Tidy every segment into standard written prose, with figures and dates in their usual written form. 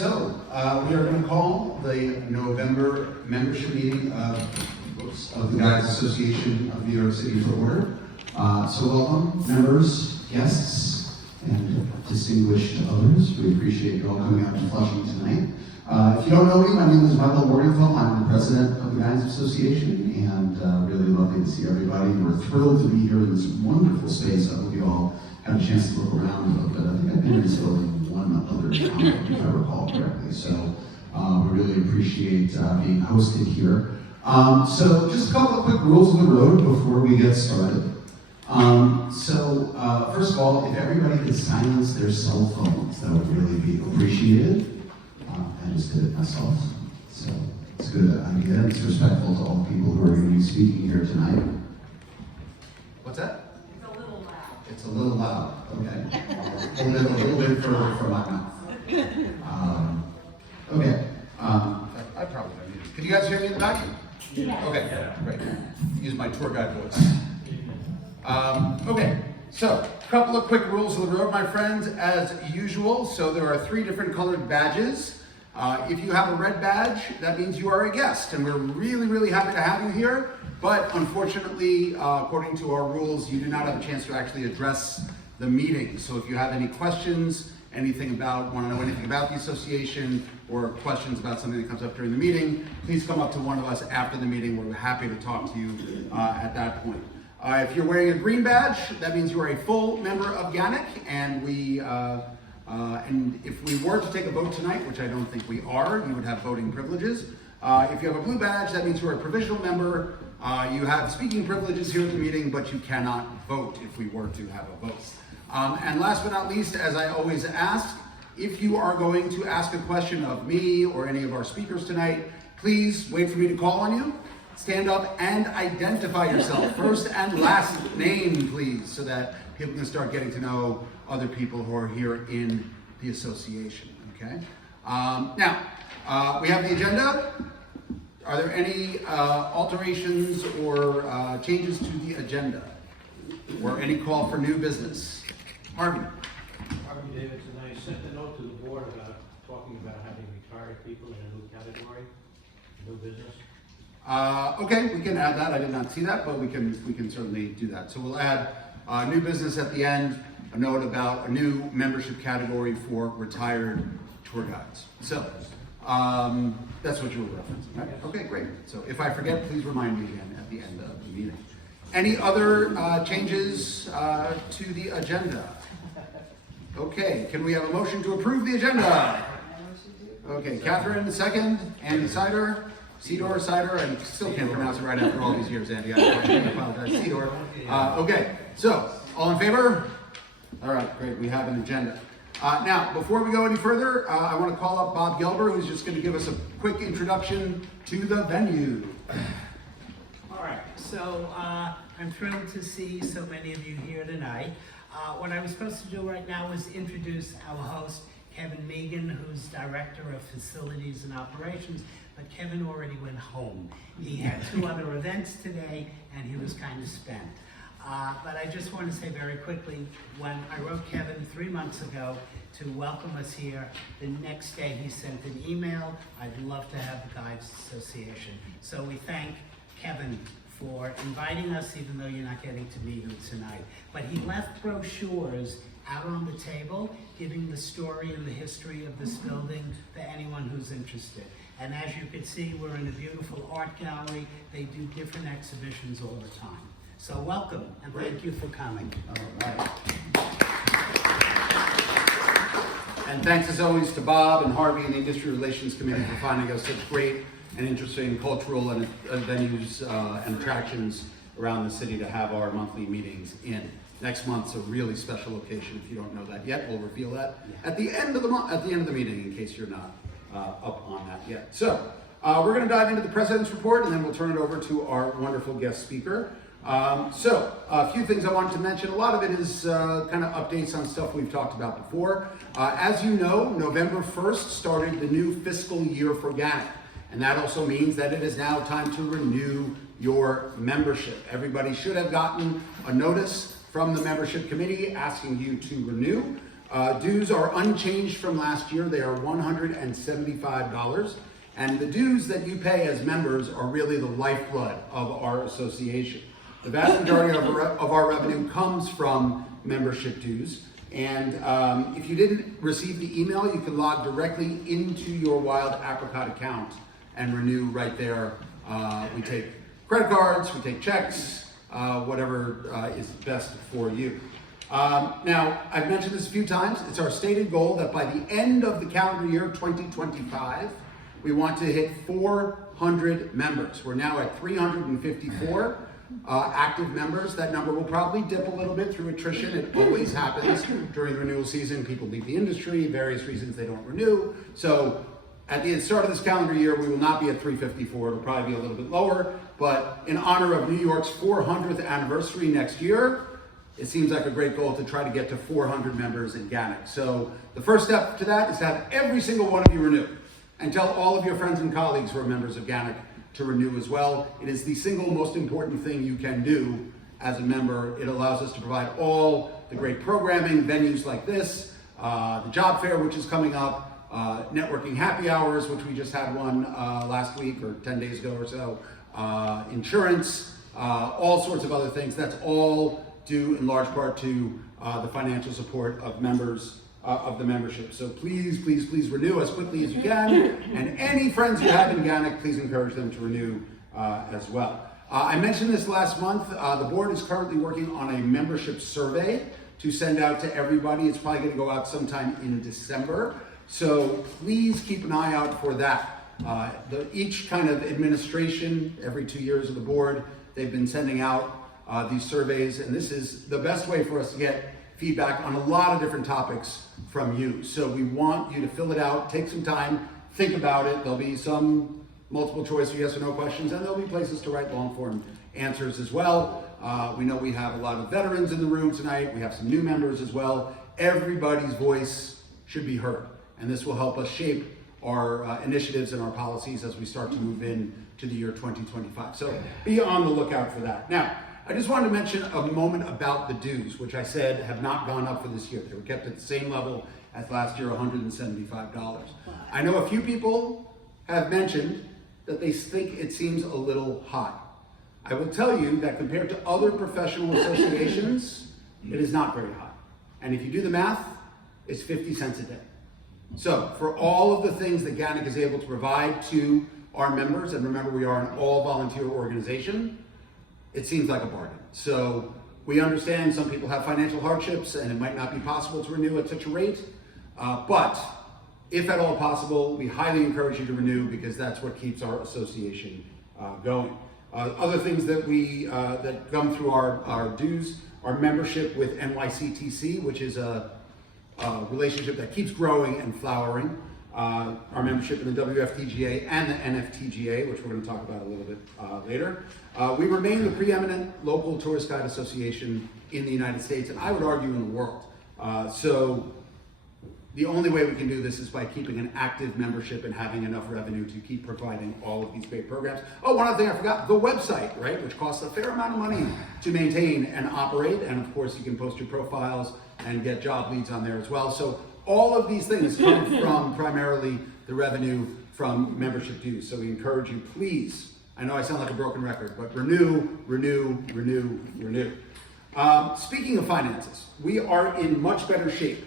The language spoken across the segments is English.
We are going to call the November membership meeting of the Guys Association of New York City to order. So welcome, members, guests, and distinguished others. We appreciate you all coming out to Flushing tonight. If you don't know me, my name is Michael Morganfeld. I'm the president of the Guys Association, and really lovely to see everybody. We're thrilled to be here in this wonderful space. I hope you all had a chance to look around a little bit. I think I've been in this building one other time, if I recall correctly. So we really appreciate being hosted here. So just a couple of quick rules of the road before we get started. First of all, if everybody could silence their cell phones, that would really be appreciated. I just did it myself, so it's a good idea. It's respectful to all the people who are going to be speaking here tonight. What's that? It's a little loud. It's a little loud, okay. A little bit for my mouth. Okay. I probably don't need it. Can you guys hear me in the back? Yeah. Okay, great. Use my tour guide voice. Okay, so a couple of quick rules of the road, my friends, as usual. So there are 3 different colored badges. If you have a red badge, that means you are a guest, and we're really, really happy to have you here. But unfortunately, according to our rules, you do not have a chance to actually address the meeting. So if you have any questions, want to know anything about the association, or questions about something that comes up during the meeting, please come up to one of us after the meeting. We're happy to talk to you at that point. If you're wearing a green badge, that means you are a full member of GANYC, and if we were to take a vote tonight, which I don't think we are, you would have voting privileges. If you have a blue badge, that means you're a provisional member. You have speaking privileges here at the meeting, but you cannot vote if we were to have a vote. And last but not least, as I always ask, if you are going to ask a question of me or any of our speakers tonight, please wait for me to call on you. Stand up and identify yourself. First and last name, please, so that people can start getting to know other people who are here in the association, okay? Now, we have the agenda. Are there any alterations or changes to the agenda? Or any call for new business? Harvey. Harvey Davidson, I sent a note to the board about talking about having retired people in a new category, new business. Okay, we can add that. I did not see that, but we can certainly do that. So we'll add new business at the end, a note about a new membership category for retired tour guides. So that's what you were referencing, right? Okay, great. So if I forget, please remind me again at the end of the meeting. Any other changes to the agenda? Okay, can we have a motion to approve the agenda? Okay, Catherine, second. Andy Sider. Cedar, I still can't pronounce it right after all these years, Andy. I apologize. Cedar. Okay, so all in favor? All right, great. We have an agenda. Now, before we go any further, I want to call up Bob Gelber, who's just going to give us a quick introduction to the venue. All right, so I'm thrilled to see so many of you here tonight. What I was supposed to do right now was introduce our host, Kevin Megan, who's Director of Facilities and Operations, but Kevin already went home. He had 2 other events today, and he was kind of spent. But I just want to say very quickly, when I wrote Kevin 3 months ago to welcome us here, the next day he sent an email, I'd love to have the Guides Association. So we thank Kevin for inviting us, even though you're not getting to meet him tonight. But he left brochures out on the table, giving the story and the history of this building to anyone who's interested. And as you can see, we're in a beautiful art gallery. They do different exhibitions all the time. So welcome, and thank you for coming. All right. And thanks as always to Bob and Harvey and the Industry Relations Committee for finding us such great and interesting cultural and venues and attractions around the city to have our monthly meetings in. Next month's a really special location. If you don't know that yet, we'll reveal that at the end of the meeting, in case you're not up on that yet. So we're going to dive into the President's Report, and then we'll turn it over to our wonderful guest speaker. So a few things I wanted to mention. A lot of it is kind of updates on stuff we've talked about before. As you know, November 1st started the new fiscal year for GANYC, and that also means that it is now time to renew your membership. Everybody should have gotten a notice from the membership committee asking you to renew. Dues are unchanged from last year. They are $175. And the dues that you pay as members are really the lifeblood of our association. The vast majority of our revenue comes from membership dues. And if you didn't receive the email, you can log directly into your Wild Apricot account and renew right there. We take credit cards, we take checks, whatever is best for you. Now, I've mentioned this a few times. It's our stated goal that by the end of the calendar year 2025, we want to hit 400 members. We're now at 354 active members. That number will probably dip a little bit through attrition. It always happens during renewal season. People leave the industry, various reasons they don't renew. So at the start of this calendar year, we will not be at 354. It'll probably be a little bit lower. But in honor of New York's 400th anniversary next year, it seems like a great goal to try to get to 400 members in GANYC. So the first step to that is to have every single one of you renew. And tell all of your friends and colleagues who are members of GANYC to renew as well. It is the single most important thing you can do as a member. It allows us to provide all the great programming, venues like this, the job fair, which is coming up, networking happy hours, which we just had one last week or 10 days ago or so, insurance, all sorts of other things. That's all due in large part to the financial support of members of the membership. So please, please, please renew as quickly as you can. And any friends you have in GANYC, please encourage them to renew as well. I mentioned this last month. The board is currently working on a membership survey to send out to everybody. It's probably going to go out sometime in December. So please keep an eye out for that. Each kind of administration, every 2 years of the board, they've been sending out these surveys. And this is the best way for us to get feedback on a lot of different topics from you. So we want you to fill it out, take some time, think about it. There'll be some multiple choice or yes or no questions, and there'll be places to write long form answers as well. We know we have a lot of veterans in the room tonight. We have some new members as well. Everybody's voice should be heard, and this will help us shape our initiatives and our policies as we start to move in to the year 2025. So be on the lookout for that. Now, I just wanted to mention a moment about the dues, which I said have not gone up for this year. They were kept at the same level as last year, $175. I know a few people have mentioned that they think it seems a little high. I will tell you that compared to other professional associations, it is not very high. And if you do the math, it's 50 cents a day. So for all of the things that GANYC is able to provide to our members, and remember we are an all volunteer organization, it seems like a bargain. So we understand some people have financial hardships and it might not be possible to renew at such a rate, but if at all possible, we highly encourage you to renew because that's what keeps our association going. Other things that that come through our dues are membership with NYCTC, which is a relationship that keeps growing and flowering. Our membership in the WFTGA and the NFTGA, which we're going to talk about a little bit later. We remain the preeminent local tourist guide association in the United States, and I would argue in the world. So the only way we can do this is by keeping an active membership and having enough revenue to keep providing all of these great programs. Oh, one other thing I forgot, the website, right, which costs a fair amount of money to maintain and operate, and of course you can post your profiles and get job leads on there as well. So all of these things come from primarily the revenue from membership dues. So we encourage you, please, I know I sound like a broken record, but renew, renew, renew, renew. Speaking of finances, we are in much better shape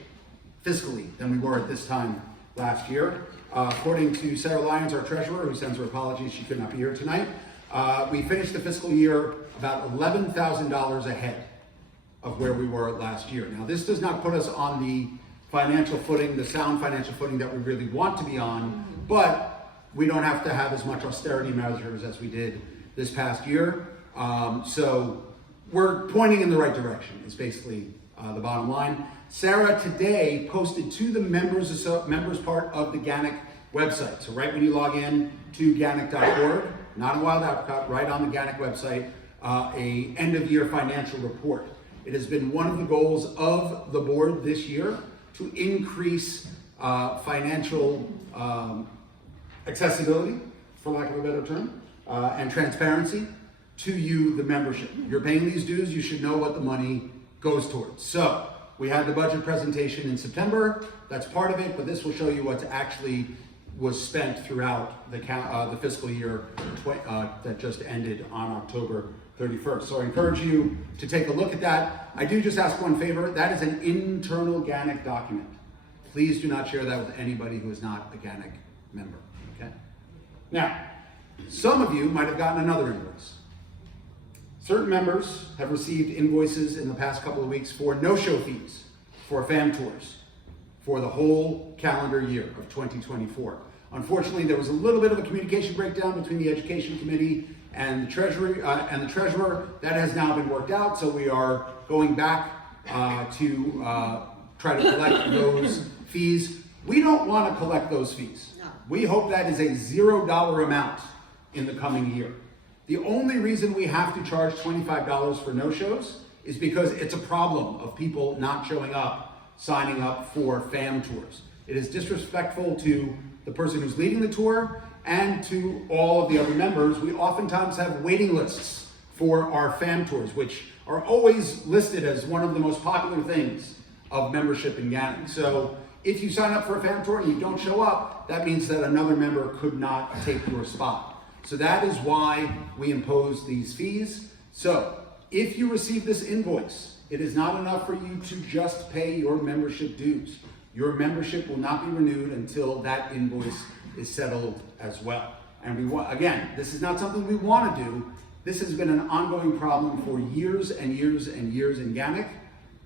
fiscally than we were at this time last year. According to Sarah Lyons, our treasurer, who sends her apologies, she could not be here tonight, we finished the fiscal year about $11,000 ahead of where we were last year. Now, this does not put us on the financial footing, the sound financial footing that we really want to be on, but we don't have to have as much austerity measures as we did this past year. So we're pointing in the right direction is basically the bottom line. Sarah today posted to the members part of the GANYC website. So right when you log in to GANYC.org, not a Wild Apricot, right on the GANYC website, a end of year financial report. It has been one of the goals of the board this year to increase financial accessibility, for lack of a better term, and transparency to you, the membership. You're paying these dues, you should know what the money goes towards. So we had the budget presentation in September. That's part of it, but this will show you what's actually was spent throughout the fiscal year that just ended on October 31st. So I encourage you to take a look at that. I do just ask one favor. That is an internal GANYC document. Please do not share that with anybody who is not a GANYC member, okay? Now, some of you might have gotten another invoice. Certain members have received invoices in the past couple of weeks for no-show fees for FAM tours for the whole calendar year of 2024. Unfortunately, there was a little bit of a communication breakdown between the Education Committee and the Treasurer. That has now been worked out, so we are going back to try to collect those fees. We don't want to collect those fees. No. We hope that is a $0 amount in the coming year. The only reason we have to charge $25 for no-shows is because it's a problem of people not showing up, signing up for FAM tours. It is disrespectful to the person who's leading the tour and to all of the other members. We oftentimes have waiting lists for our FAM tours, which are always listed as one of the most popular things of membership in GANYC. So if you sign up for a FAM tour and you don't show up, that means that another member could not take your spot. So that is why we impose these fees. So if you receive this invoice, it is not enough for you to just pay your membership dues. Your membership will not be renewed until that invoice is settled as well. And again, this is not something we want to do. This has been an ongoing problem for years and years and years in GANYC.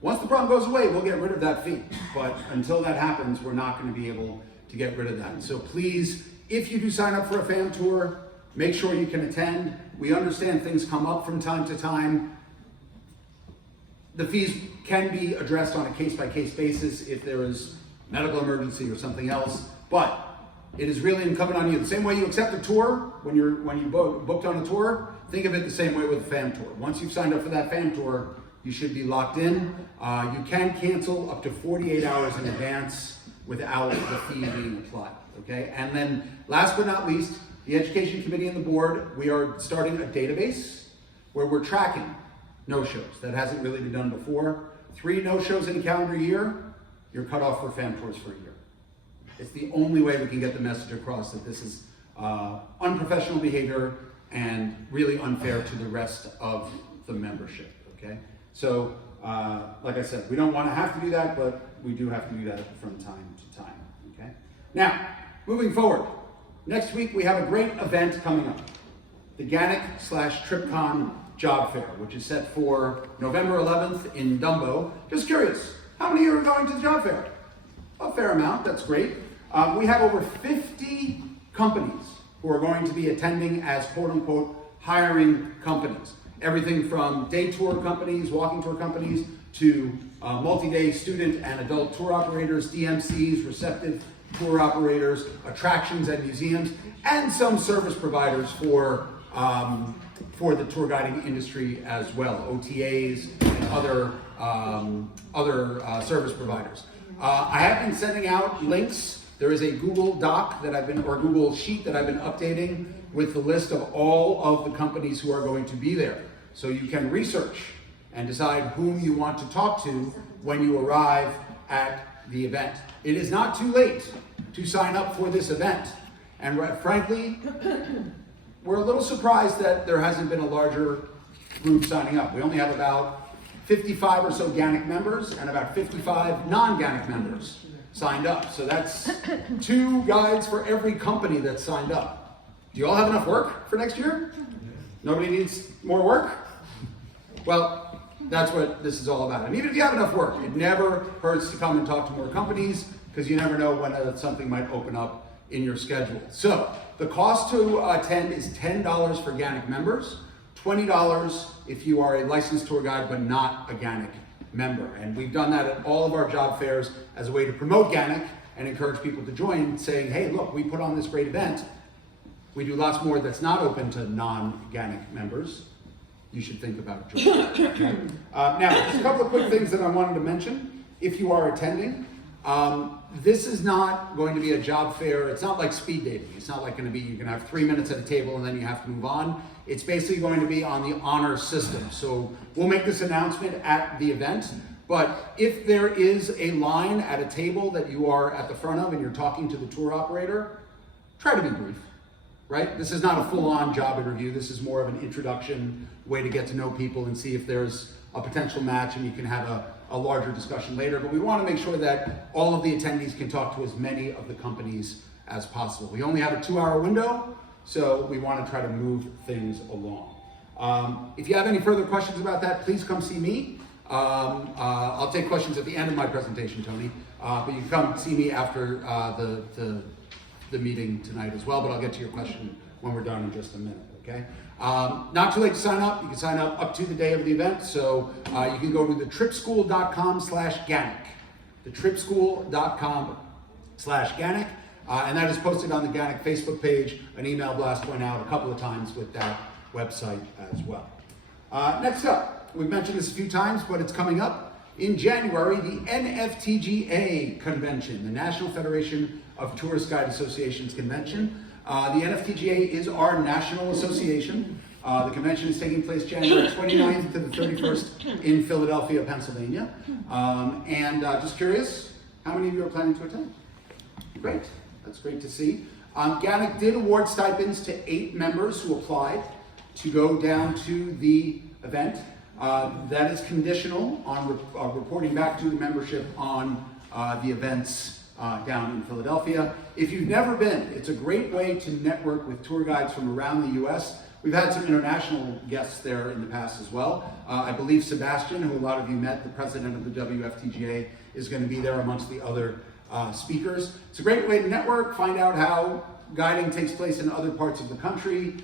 Once the problem goes away, we'll get rid of that fee. But until that happens, we're not going to be able to get rid of that. So please, if you do sign up for a FAM tour, make sure you can attend. We understand things come up from time to time. The fees can be addressed on a case-by-case basis if there is medical emergency or something else, but it is really incumbent on you. The same way you accept a tour when you booked on a tour, think of it the same way with a FAM tour. Once you've signed up for that FAM tour, you should be locked in. You can cancel up to 48 hours in advance without the fee being applied, okay? And then last but not least, the Education Committee and the board, we are starting a database where we're tracking no-shows. That hasn't really been done before. 3 no-shows in a calendar year, you're cut off for FAM tours for a year. It's the only way we can get the message across that this is unprofessional behavior and really unfair to the rest of the membership, okay? So, like I said, we don't want to have to do that, but we do have to do that from time to time, okay? Now, moving forward, next week we have a great event coming up, the GANYC/TripCon Job Fair, which is set for November 11th in Dumbo. Just curious, how many of you are going to the job fair? A fair amount, that's great. We have over 50 companies who are going to be attending as quote-unquote hiring companies. Everything from day tour companies, walking tour companies, to multi-day student and adult tour operators, DMCs, receptive tour operators, attractions and museums, and some service providers for the tour guiding industry as well, OTAs and other service providers. I have been sending out links. There is a Google Doc that or Google Sheet that I've been updating with the list of all of the companies who are going to be there. So you can research and decide whom you want to talk to when you arrive at the event. It is not too late to sign up for this event. And frankly, we're a little surprised that there hasn't been a larger group signing up. We only have about 55 or so GANYC members and about 55 non-GANYC members signed up. So that's 2 guides for every company that's signed up. Do you all have enough work for next year? Nobody needs more work? Well, that's what this is all about. And even if you have enough work, it never hurts to come and talk to more companies because you never know when something might open up in your schedule. So the cost to attend is $10 for GANYC members, $20 if you are a licensed tour guide but not a GANYC member. And we've done that at all of our job fairs as a way to promote GANYC and encourage people to join, saying, hey, look, we put on this great event. We do lots more that's not open to non-GANYC members. You should think about joining. Okay? Now, just a couple of quick things that I wanted to mention. If you are attending, this is not going to be a job fair. It's not like speed dating. It's not like going to be, you can have 3 minutes at a table and then you have to move on. It's basically going to be on the honor system. So we'll make this announcement at the event, But if there is a line at a table that you are at the front of and you're talking to the tour operator, try to be brief, right? This is not a full-on job interview. This is more of an introduction way to get to know people and see if there's a potential match, and you can have a larger discussion later. But we want to make sure that all of the attendees can talk to as many of the companies as possible. We only have a 2-hour window, so we want to try to move things along. If you have any further questions about that, please come see me. I'll take questions at the end of my presentation, Tony, but you can come see me after the meeting tonight as well, but I'll get to your question when we're done in just a minute, okay? Not too late to sign up. You can sign up to the day of the event, so you can go to thetripschool.com/GANYC, thetripschool.com/GANYC, and that is posted on the GANYC Facebook page. An email blast went out a couple of times with that website as well. Next up, we've mentioned this a few times, but it's coming up in January, the NFTGA convention, the National Federation of Tourist Guide Associations convention. The NFTGA is our national association. The convention is taking place January 29th to the 31st in Philadelphia, Pennsylvania. Just curious, how many of you are planning to attend? Great, that's great to see. GANYC did award stipends to 8 members who applied to go down to the event. That is conditional on reporting back to the membership on the events down in Philadelphia. If you've never been, it's a great way to network with tour guides from around the US. We've had some international guests there in the past as well. I believe Sebastian, who a lot of you met, the president of the WFTGA, is going to be there amongst the other speakers. It's a great way to network, find out how guiding takes place in other parts of the country,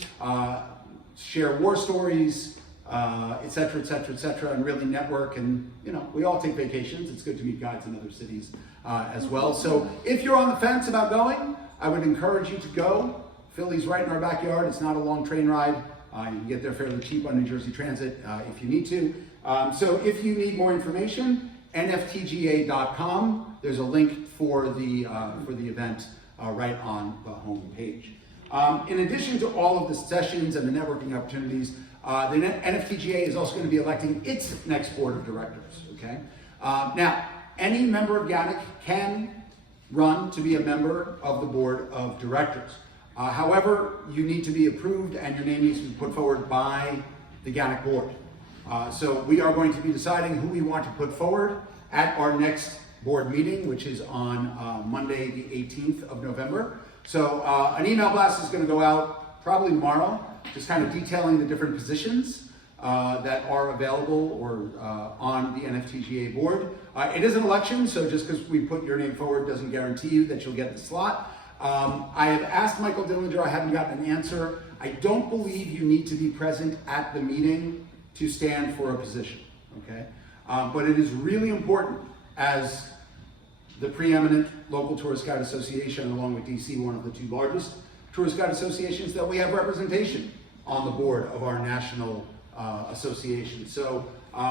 share war stories, et cetera, et cetera, et cetera, and really network. And we all take vacations. It's good to meet guides in other cities as well. So if you're on the fence about going, I would encourage you to go. Philly's right in our backyard. It's not a long train ride. You can get there fairly cheap on New Jersey Transit if you need to. So if you need more information, nftga.com. There's a link for the event right on the home page. In addition to all of the sessions and the networking opportunities, the NFTGA is also going to be electing its next board of directors, okay? Now, any member of GANYC can run to be a member of the board of directors. However, you need to be approved and your name needs to be put forward by the GANYC board. So we are going to be deciding who we want to put forward at our next board meeting, which is on Monday, the 18th of November. So an email blast is going to go out probably tomorrow, just kind of detailing the different positions that are available or on the NFTGA board. It is an election, so just because we put your name forward doesn't guarantee you that you'll get the slot. I have asked Michael Dillinger, I haven't gotten an answer. I don't believe you need to be present at the meeting to stand for a position, okay? But it is really important, as the preeminent local tourist guide association, along with DC, one of the 2 largest tourist guide associations, that we have representation on the board of our national association. So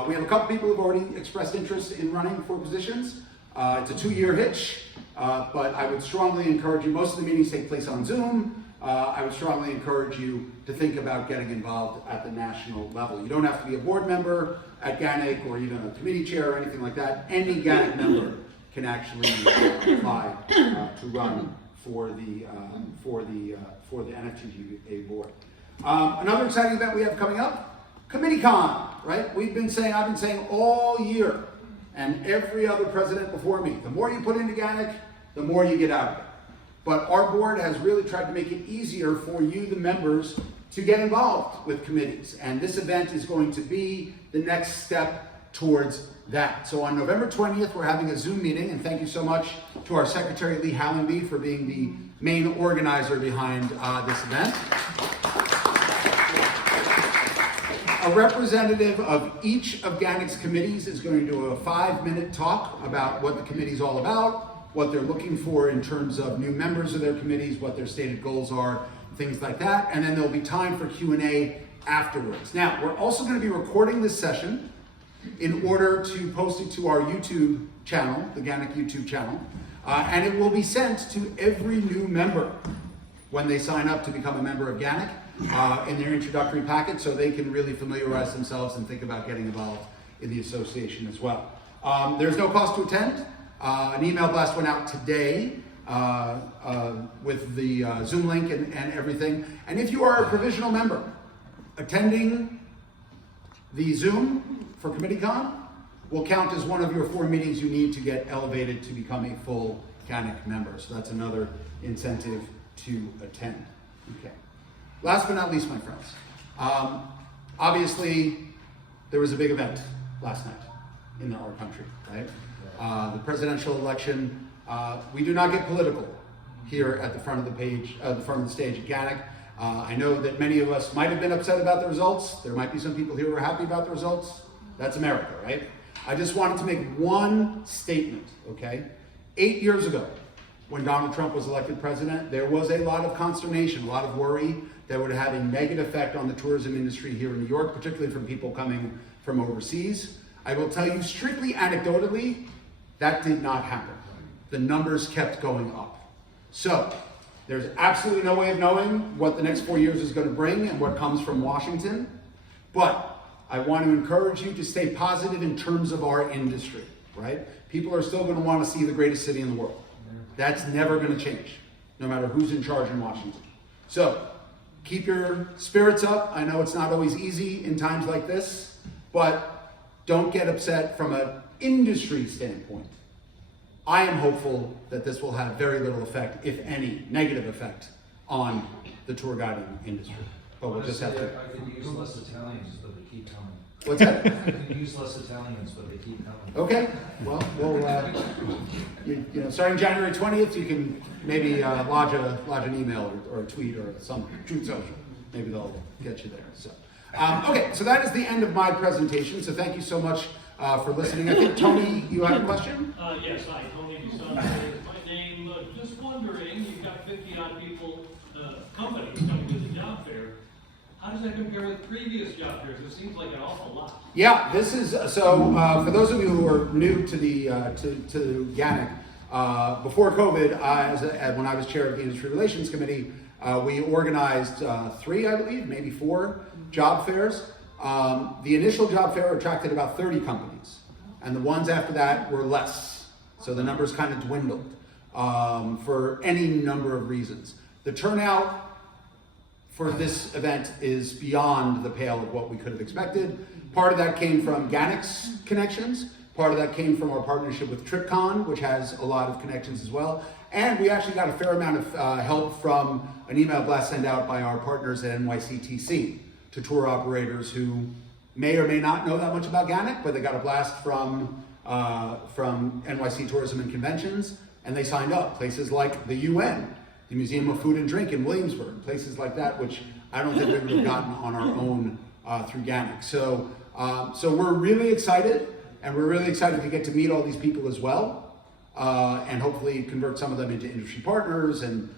we have a couple people who've already expressed interest in running for positions. It's a 2-year hitch, but I would strongly encourage you. Most of the meetings take place on Zoom. I would strongly encourage you to think about getting involved at the national level. You don't have to be a board member at GANYC or even a committee chair or anything like that. Any GANYC member can actually apply to run for the NFTGA board. Another exciting event we have coming up, CommitteeCon, right? I've been saying all year, and every other president before me, the more you put into GANYC, the more you get out of it. But our board has really tried to make it easier for you, the members, to get involved with committees. And this event is going to be the next step towards that. So on November 20th, we're having a Zoom meeting, and thank you so much to our Secretary Lee Hallenby for being the main organizer behind this event. A representative of each of GANYC's committees is going to do a 5-minute talk about what the committee's all about, what they're looking for in terms of new members of their committees, what their stated goals are, things like that, and then there'll be time for Q&A afterwards. Now, we're also going to be recording this session in order to post it to our YouTube channel, the GANYC YouTube channel, and it will be sent to every new member when they sign up to become a member of GANYC in their introductory packet, so they can really familiarize themselves and think about getting involved in the association as well. There's no cost to attend. An email blast went out today with the Zoom link and everything. And if you are a provisional member attending the Zoom for CommitteeCon, will count as one of your 4 meetings you need to get elevated to become a full GANYC member. So that's another incentive to attend. Okay. Last but not least, my friends, obviously there was a big event last night in our country, right? The presidential election. We do not get political here at the front of the page, the front of the stage at GANYC. I know that many of us might have been upset about the results. There might be some people here who are happy about the results. That's America, right? I just wanted to make one statement, okay? 8 years ago, when Donald Trump was elected president, there was a lot of consternation, a lot of worry that would have a negative effect on the tourism industry here in New York, particularly from people coming from overseas. I will tell you strictly anecdotally, that did not happen. The numbers kept going up. So, there's absolutely no way of knowing what the next 4 years is going to bring and what comes from Washington, but I want to encourage you to stay positive in terms of our industry, right? People are still going to want to see the greatest city in the world. That's never going to change, no matter who's in charge in Washington. So, keep your spirits up. I know it's not always easy in times like this, but don't get upset from an industry standpoint. I am hopeful that this will have very little effect, if any, negative effect on the tour guiding industry. But we'll just have to. I could use less Italians, but they keep coming. What's that? I could use less Italians, but they keep coming. Okay. Well, we'll starting January 20th, you can maybe lodge an email or a tweet or some Truth Social. Maybe they'll get you there. So, okay. So that is the end of my presentation. So thank you so much for listening. I think Tony, you had a question? Yes, hi, Tony Bisson is my name. Just wondering, you've got 50-odd people, companies coming to the job fair. How does that compare with previous job fairs? It seems like an awful lot. Yeah, this is so. For those of you who are new to the to GANYC, before COVID, when I was chair of the Industry Relations Committee, we organized 3, I believe, maybe 4 job fairs. The initial job fair attracted about 30 companies, and the ones after that were less. So the numbers kind of dwindled for any number of reasons. The turnout for this event is beyond the pale of what we could have expected. Part of that came from GANYC's connections. Part of that came from our partnership with TripCon, which has a lot of connections as well. And we actually got a fair amount of help from an email blast sent out by our partners at NYCTC to tour operators who may or may not know that much about GANYC, but they got a blast from NYC Tourism and Conventions, and they signed up. Places like the UN, the Museum of Food and Drink in Williamsburg, places like that, which I don't think we would have gotten on our own through GANYC. So we're really excited, and we're really excited to get to meet all these people as well, and hopefully convert some of them into industry partners and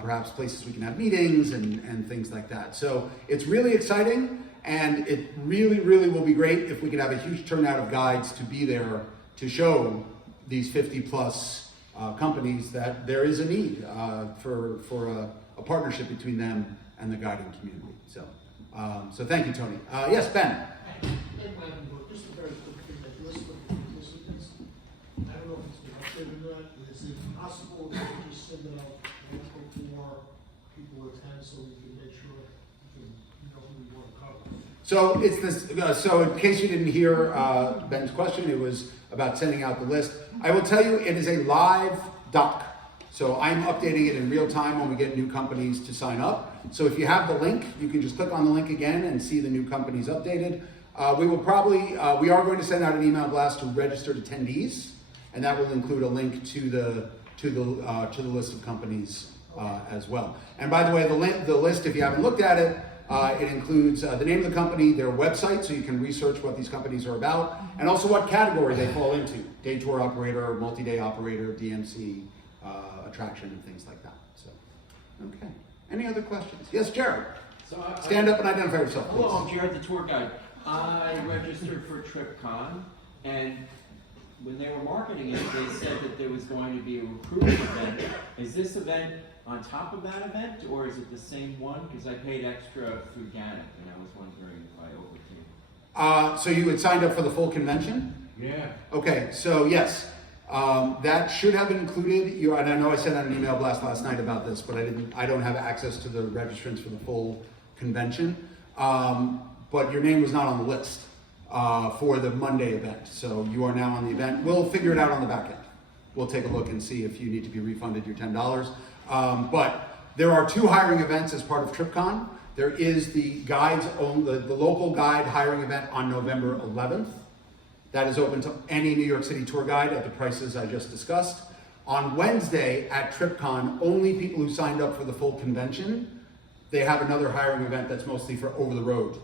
perhaps places we can have meetings and things like that. So it's really exciting, and it really, really will be great if we can have a huge turnout of guides to be there to show these 50 plus companies that there is a need for a partnership between them and the guiding community. So thank you, Tony. Yes, Ben. Just a very quick thing, that list of participants, I don't know if it's been updated or not, is it possible to just send it out before people attend so we can make sure we know who we want to cover? So it's this. So in case you didn't hear Ben's question, it was about sending out the list. I will tell you, it is a live doc. So I'm updating it in real time when we get new companies to sign up. So if you have the link, you can just click on the link again and see the new companies updated. We will probably, we are going to send out an email blast to registered attendees, and that will include a link to the list of companies as well. And by the way, the list, if you haven't looked at it, it includes the name of the company, their website, so you can research what these companies are about, and also what category they fall into: day tour operator, multi-day operator, DMC, attraction, and things like that. So, okay. Any other questions? Yes, Jared. So Stand up and identify yourself, please. Hello, I'm Jared, the tour guide. I registered for TripCon, and when they were marketing it, they said that there was going to be a recruiting event. Is this event on top of that event, or is it the same one? Because I paid extra through GANYC, and I was wondering if I overcame. So you had signed up for the full convention? Yeah. Okay, so yes, that should have been included. And I know I sent out an email blast last night about this, but I don't have access to the registrants for the full convention. But your name was not on the list for the Monday event, so you are now on the event. We'll figure it out on the back end. We'll take a look and see if you need to be refunded your $10. But there are 2 hiring events as part of TripCon. There is the the local guide hiring event on November 11th. That is open to any New York City tour guide at the prices I just discussed. On Wednesday at TripCon, only people who signed up for the full convention, they have another hiring event that's mostly for over-the-road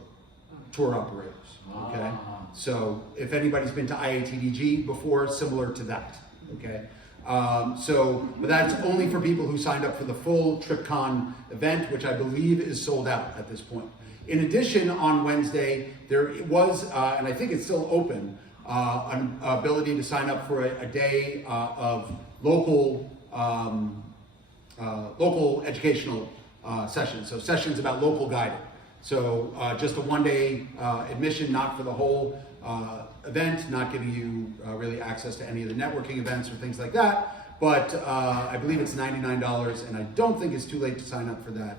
tour operators, okay? So if anybody's been to IATDG before, similar to that, okay? But that's only for people who signed up for the full TripCon event, which I believe is sold out at this point. In addition, on Wednesday, there was, and I think it's still open, an ability to sign up for a day of local educational sessions, so sessions about local guiding. So just a one-day admission, not for the whole event, not giving you really access to any of the networking events or things like that, but I believe it's $99, and I don't think it's too late to sign up for that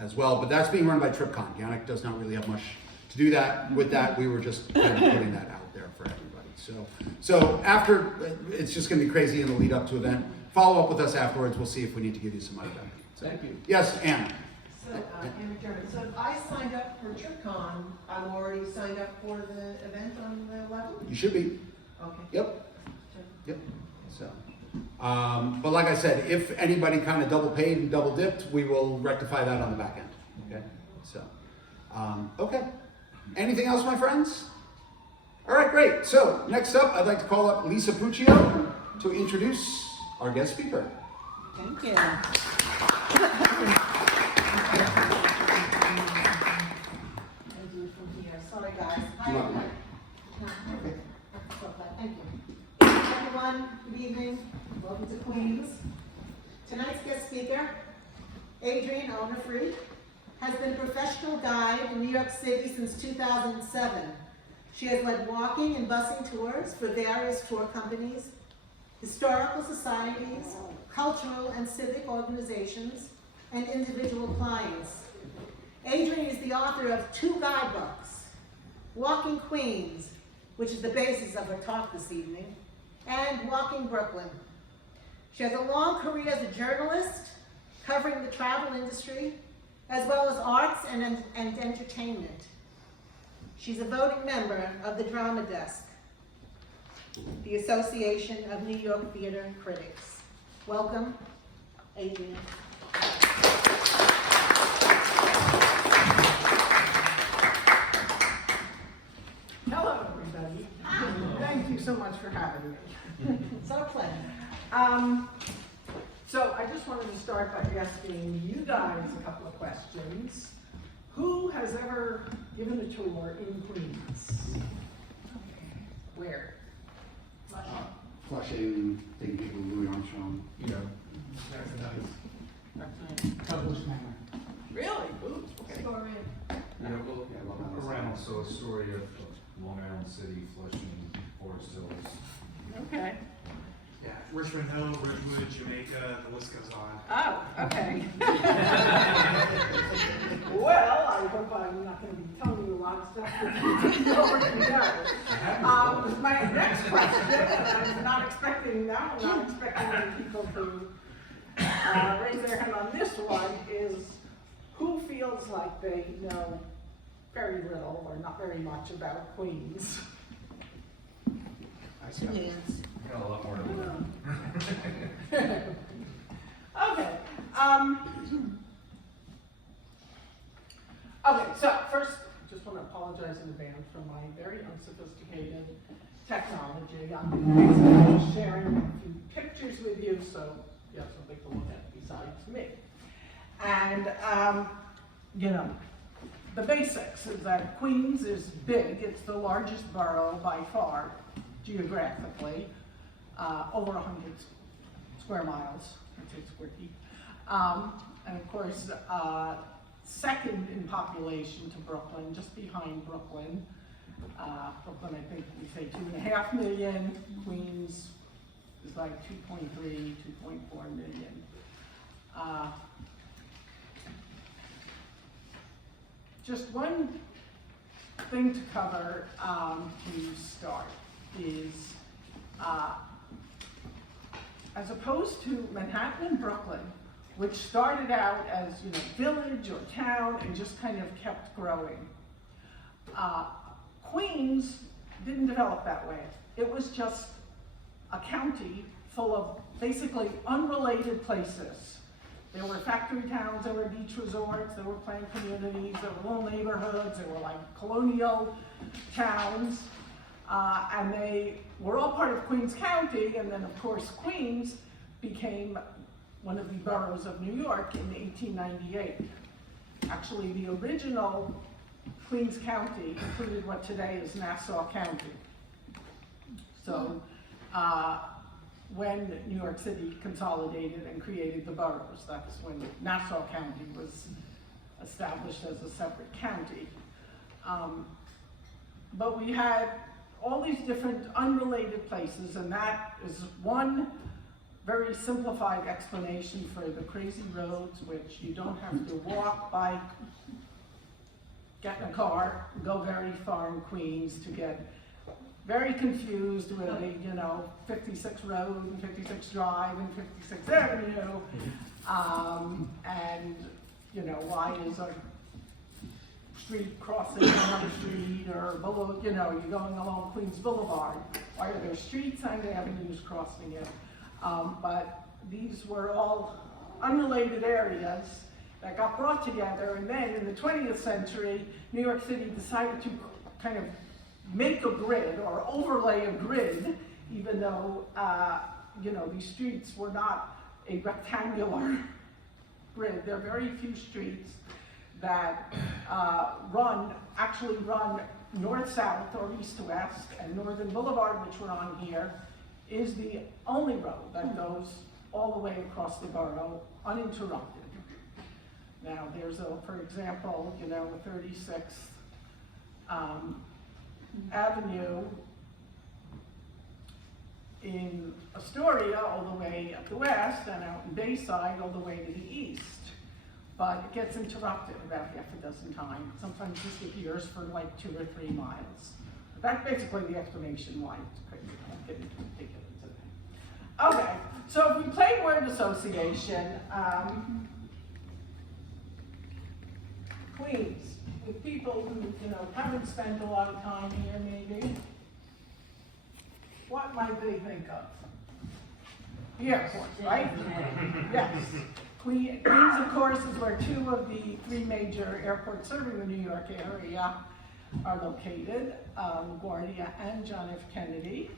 as well, but that's being run by TripCon. GANYC does not really have much to do that. With that, we were just kind of putting that out there for everybody. So after, it's just gonna be crazy in the lead up to event. Follow up with us afterwards, we'll see if we need to give you some money back. Thank you. Yes, Ann? So, Ann McDermott, so if I signed up for TripCon, I'm already signed up for the event on the 11th? You should be. Okay. Yep. Yep. So, but like I said, if anybody kind of double paid and double dipped, we will rectify that on the back end. Okay. So, okay. Anything else, my friends? All right, great. So next up, I'd like to call up Lisa Puccio to introduce our guest speaker. Thank you. Sorry, guys. Do you want the mic? Okay. Thank you. Everyone, good evening. Welcome to Queens. Tonight's guest speaker, Adrienne Onafree, has been a professional guide in New York City since 2007. She has led walking and busing tours for various tour companies, historical societies, cultural and civic organizations, and individual clients. Adrienne is the author of 2 guidebooks, Walking Queens, which is the basis of her talk this evening, and Walking Brooklyn. She has a long career as a journalist, covering the travel industry, as well as arts and entertainment. She's a voting member of the Drama Desk, the Association of New York Theater Critics. Welcome, Adrienne. Hello, everybody. Thank you so much for having me. It's our pleasure. So I just wanted to start by asking you guys a couple of questions. Who has ever given a tour in Queens? Where? Flushing, taking people to Louis Armstrong. Really? Ooh, okay. Around, so a story of Long Island City, Flushing, Forest Hills. Okay. Yeah, Richmond Hill, Ridgewood, Jamaica, the list goes on. Oh, okay. Well, I hope I'm not going to be telling you a lot of stuff that you already know. My next question, and I'm not expecting many people to raise their hand on this one, is who feels like they know very little or not very much about Queens? Hands. I got a lot more to learn. Okay. Okay, so first, just want to apologize in advance for my very unsophisticated technology. I'm basically sharing a few pictures with you, so you have something to look at besides me. And, you know, the basics is that Queens is big. It's the largest borough by far, geographically, over 100 square miles, or 2 square feet. And of course, second in population to Brooklyn, just behind Brooklyn. Brooklyn, I think we say 2.5 million, Queens is like 2.3, 2.4 million. Just one thing to cover to start is, as opposed to Manhattan and Brooklyn, which started out as, you know, village or town and just kind of kept growing. Queens didn't develop that way. It was just a county full of basically unrelated places. There were factory towns, there were beach resorts, there were planned communities, there were little neighborhoods, there were like colonial towns, and they were all part of Queens County, and then of course Queens became one of the boroughs of New York in 1898. Actually, the original Queens County included what today is Nassau County. So, when New York City consolidated and created the boroughs, that's when Nassau County was established as a separate county. But we had all these different unrelated places, and that is one very simplified explanation for the crazy roads, which you don't have to walk, bike, get in a car, go very far in Queens to get very confused with the, you know, 56 Road and 56 Drive and 56 Avenue, and, you know, why is a street crossing another street, or below, you know, you're going along Queens Boulevard, why are there streets and avenues crossing it? But these were all unrelated areas that got brought together, and then in the 20th century, New York City decided to kind of make a grid or overlay a grid, even though, you know, these streets were not a rectangular grid. There are very few streets that actually run north-south or east-west, and Northern Boulevard, which we're on here, is the only road that goes all the way across the borough uninterrupted. Now, there's for example, you know, 36th Avenue in Astoria all the way up the west, and out in Bayside all the way to the east. But it gets interrupted about half a dozen times, sometimes disappears for like 2 or 3 miles. But that's basically the explanation why it's crazy. I won't get into particulars of that. Okay, so if we play word association, Queens, with people who, you know, haven't spent a lot of time here maybe, what might they think of? The airport, right? Yes. Queens, of course, is where 2 of the 3 major airports serving the New York area are located, LaGuardia and John F. Kennedy.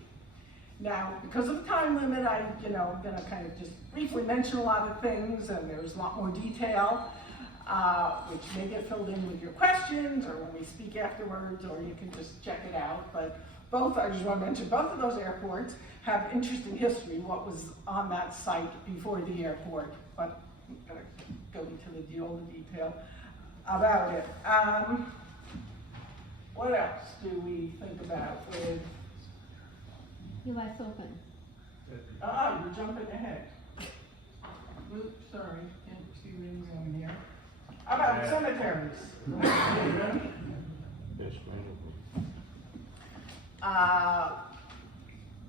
Now, because of the time limit, I'm gonna kind of just briefly mention a lot of things, and there's a lot more detail, which may get filled in with your questions, or when we speak afterwards, or you can just check it out. But I just want to mention, both of those airports have interesting history, what was on that site before the airport, but I'm gonna go into all the detail about it. What else do we think about with? Your line's open. You're jumping ahead. Oops, sorry, can't see rings on here. How about cemeteries?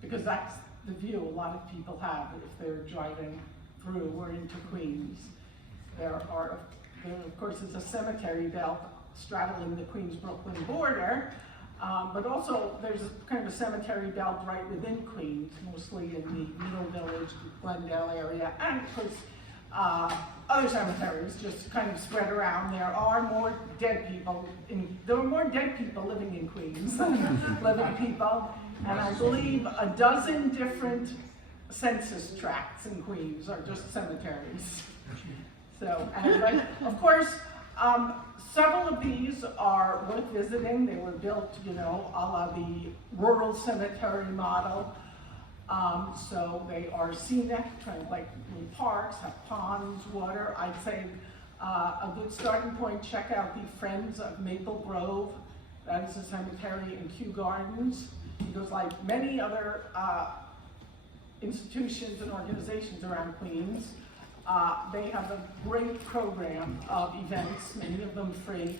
Because that's the view a lot of people have if they're driving through or into Queens. There of course is a cemetery belt straddling the Queens-Brooklyn border, but also there's kind of a cemetery belt right within Queens, mostly in the Middle Village, Glendale area, and of course other cemeteries just kind of spread around. There are more dead people living in Queens than living people, and I believe a dozen different census tracts in Queens are just cemeteries. So, and of course, several of these are worth visiting. They were built, a la the rural cemetery model. So they are scenic, kind of like in parks, have ponds, water. I'd say a good starting point, check out the Friends of Maple Grove That is a cemetery in Kew Gardens, because like many other institutions and organizations around Queens, they have a great program of events, many of them free,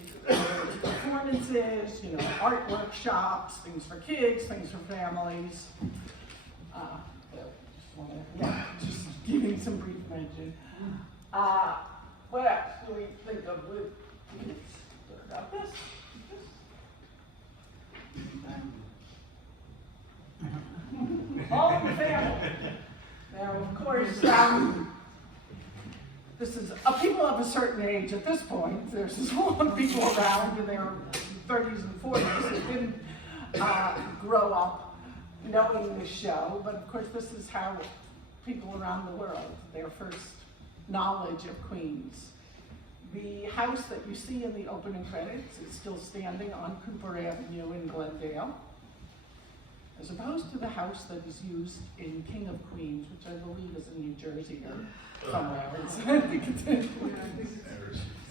performances, you know, art workshops, things for kids, things for families. Just giving some brief mention. What else do we think of with kids? What about this? All in the family. Now, of course, this is people of a certain age at this point. There's a lot of people around in their 30s and 40s that didn't grow up knowing this show, but of course this is how people around the world, their first knowledge of Queens. The house that you see in the opening credits is still standing on Cooper Avenue in Glendale, as opposed to the house that is used in King of Queens, which I believe is in New Jersey or somewhere. I think it's in,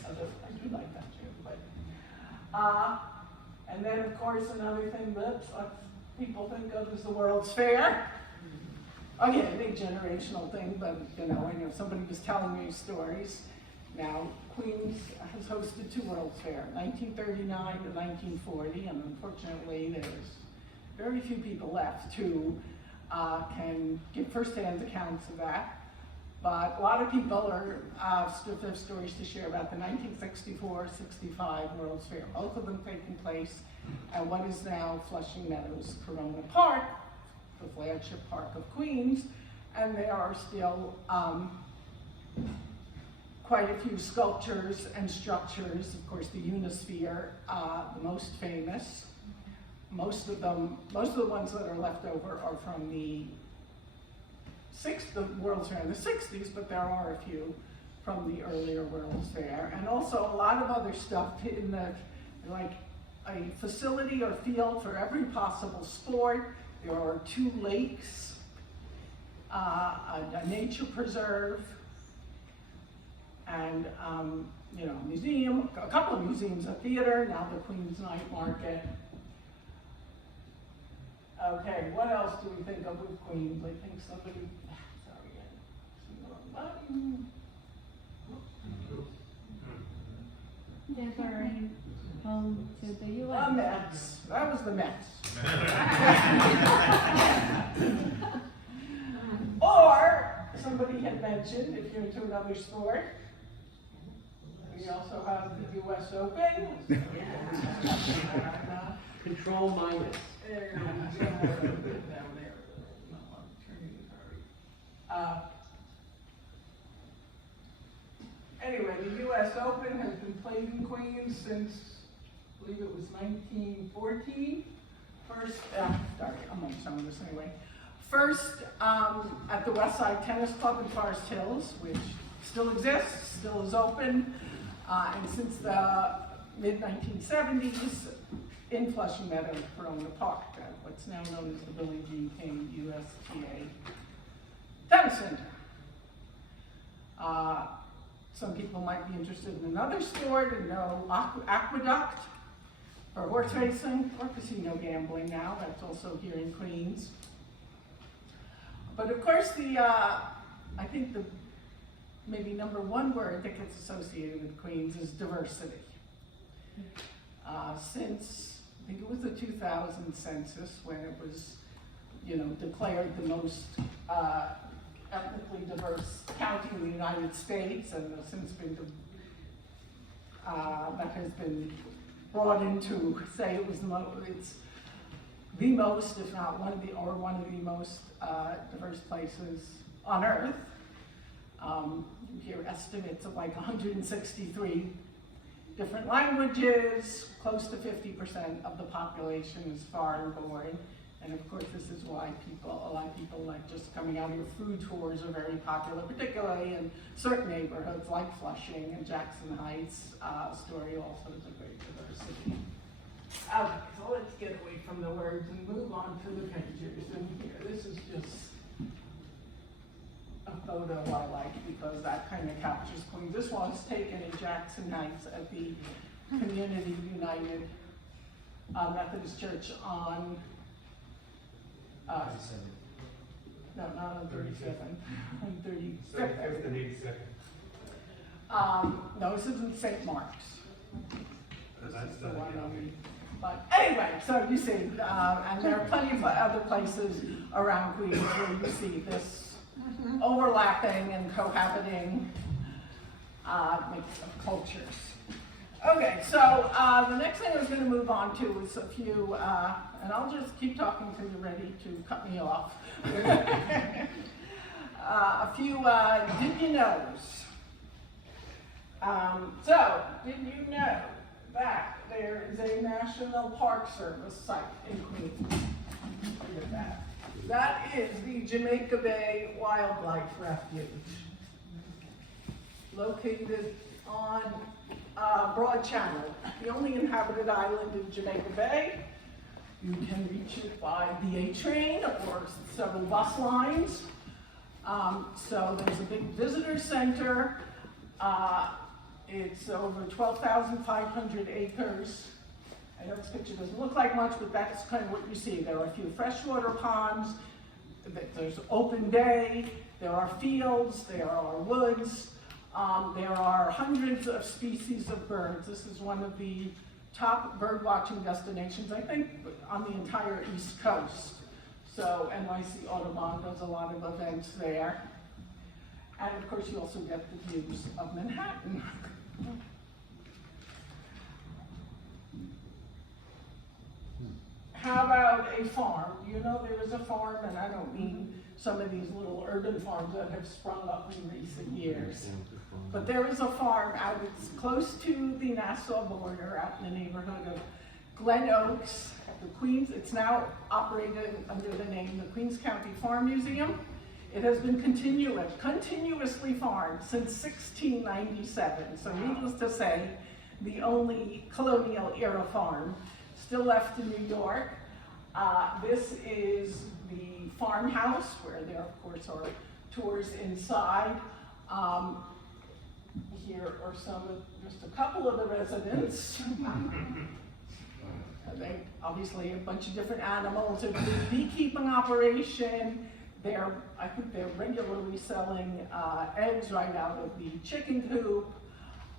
I do like that too. But, and then of course another thing that people think of is the World's Fair. Again, a big generational thing, but you know, I know somebody was telling me stories. Now, Queens has hosted 2 World's Fair, 1939 and 1940, and unfortunately there's very few people left who can give first-hand accounts of that. But a lot of people have stories to share about the 1964-65 World's Fair, both of them taking place at what is now Flushing Meadows Corona Park, the flagship park of Queens, and there are still quite a few sculptures and structures. Of course, the Unisphere, the most famous. Most of the ones that are left over are from the World's Fair in the 60s, but there are a few from the earlier World's Fair, and also a lot of other stuff in the, like a facility or field for every possible sport. There are 2 lakes, a nature preserve, and you know, museum, a couple of museums, a theater, now the Queens Night Market. Okay, what else do we think of with Queens? I think somebody, sorry, I see the wrong button. They're going home to the The US. Mets, that was the Mets. Or, somebody had mentioned, if you're into another sport, we also have the US Open. Control minus. Anyway, the US Open has been played in Queens since, I believe it was 1914. First, sorry, I'm on some of this anyway. First, at the West Side Tennis Club in Forest Hills, which still exists, still is open, and since the mid-1970s, in Flushing Meadows, Corona Park, what's now known as the Billie Jean King USTA Tennis Center. Some people might be interested in another sport and know aqueduct, or horse racing, or casino gambling now. That's also here in Queens. But of course, I think the maybe #1 word that gets associated with Queens is diversity. Since I think it was the 2000 census when it was, you know, declared the most ethnically diverse county in the United States, and has since been that has been brought into say it was it's the most, if not one of the most diverse places on earth. You hear estimates of like 163 different languages, close to 50% of the population is foreign born. And of course, this is why a lot of people like just coming out here. Food tours are very popular, particularly in certain neighborhoods like Flushing and Jackson Heights. Story also is a great diversity. Okay, so let's get away from the words and move on to the pictures. And here, this is just a photo I like because that kind of captures Queens. This was taken in Jackson Heights at the Community United Methodist Church on, no, not on 37th, on 35th. and 82nd. No, this is in St. Mark's. That's The one on the, but anyway, so you see, and there are plenty of other places around Queens where you see this overlapping and cohabiting mix of cultures. Okay, so the next thing I was going to move on to is a few, and I'll just keep talking until you're ready to cut me off. A few did you knows. So, did you know that there is a National Park Service site in Queens? Look at that. That is the Jamaica Bay Wildlife Refuge, located on Broad Channel, the only inhabited island in Jamaica Bay. You can reach it by BA train or several bus lines. So there's a big visitor center. It's over 12,500 acres. I know this picture doesn't look like much, but that's kind of what you see. There are a few freshwater ponds, there's open bay, there are fields, there are woods, there are hundreds of species of birds. This is one of the top bird watching destinations, I think, on the entire East Coast. So NYC Audubon does a lot of events there. And of course, you also get the views of Manhattan. How about a farm? You know there is a farm, and I don't mean some of these little urban farms that have sprung up in recent years. But there is a farm out, it's close to the Nassau border, out in the neighborhood of Glen Oaks, the Queens. It's now operated under the name the Queens County Farm Museum. It has been continuously farmed since 1697. So needless to say, the only colonial era farm still left in New York. This is the farmhouse where there, of course, are tours inside. Here are just a couple of the residents. They obviously a bunch of different animals. It's a beekeeping operation. I think they're regularly selling eggs right out of the chicken coop.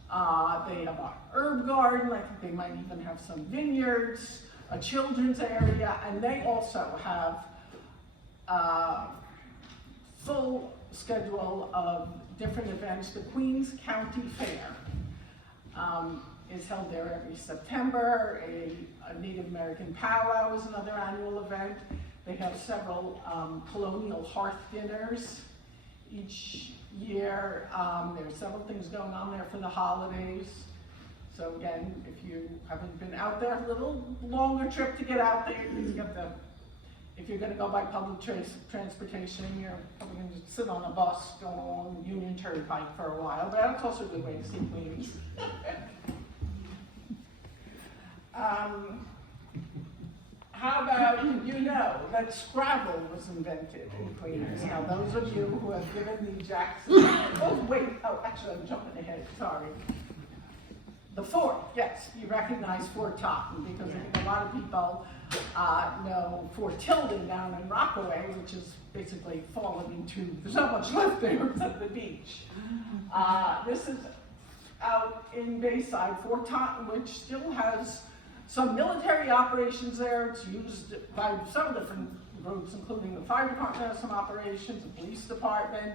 They have an herb garden. I think they might even have some vineyards, a children's area, and they also have a full schedule of different events. The Queens County Fair is held there every September. A Native American powwow is another annual event. They have several colonial hearth dinners each year. There are several things going on there for the holidays. So again, if you haven't been out there, a little longer trip to get out there, if you're gonna go by public transportation, you're probably gonna sit on a bus, go along Union Turnpike for a while, but that's also a good way to see Queens. How about, you know that Scrabble was invented in Queens? Now, those of you who have given the Jackson, actually, I'm jumping ahead, sorry. The fort, yes, you recognize Fort Totten, because I think a lot of people know Fort Tilden down in Rockaway, which is basically fallen into, there's not much left there except the beach. This is out in Bayside, Fort Totten, which still has some military operations there. It's used by several different groups, including the fire department has some operations, the police department.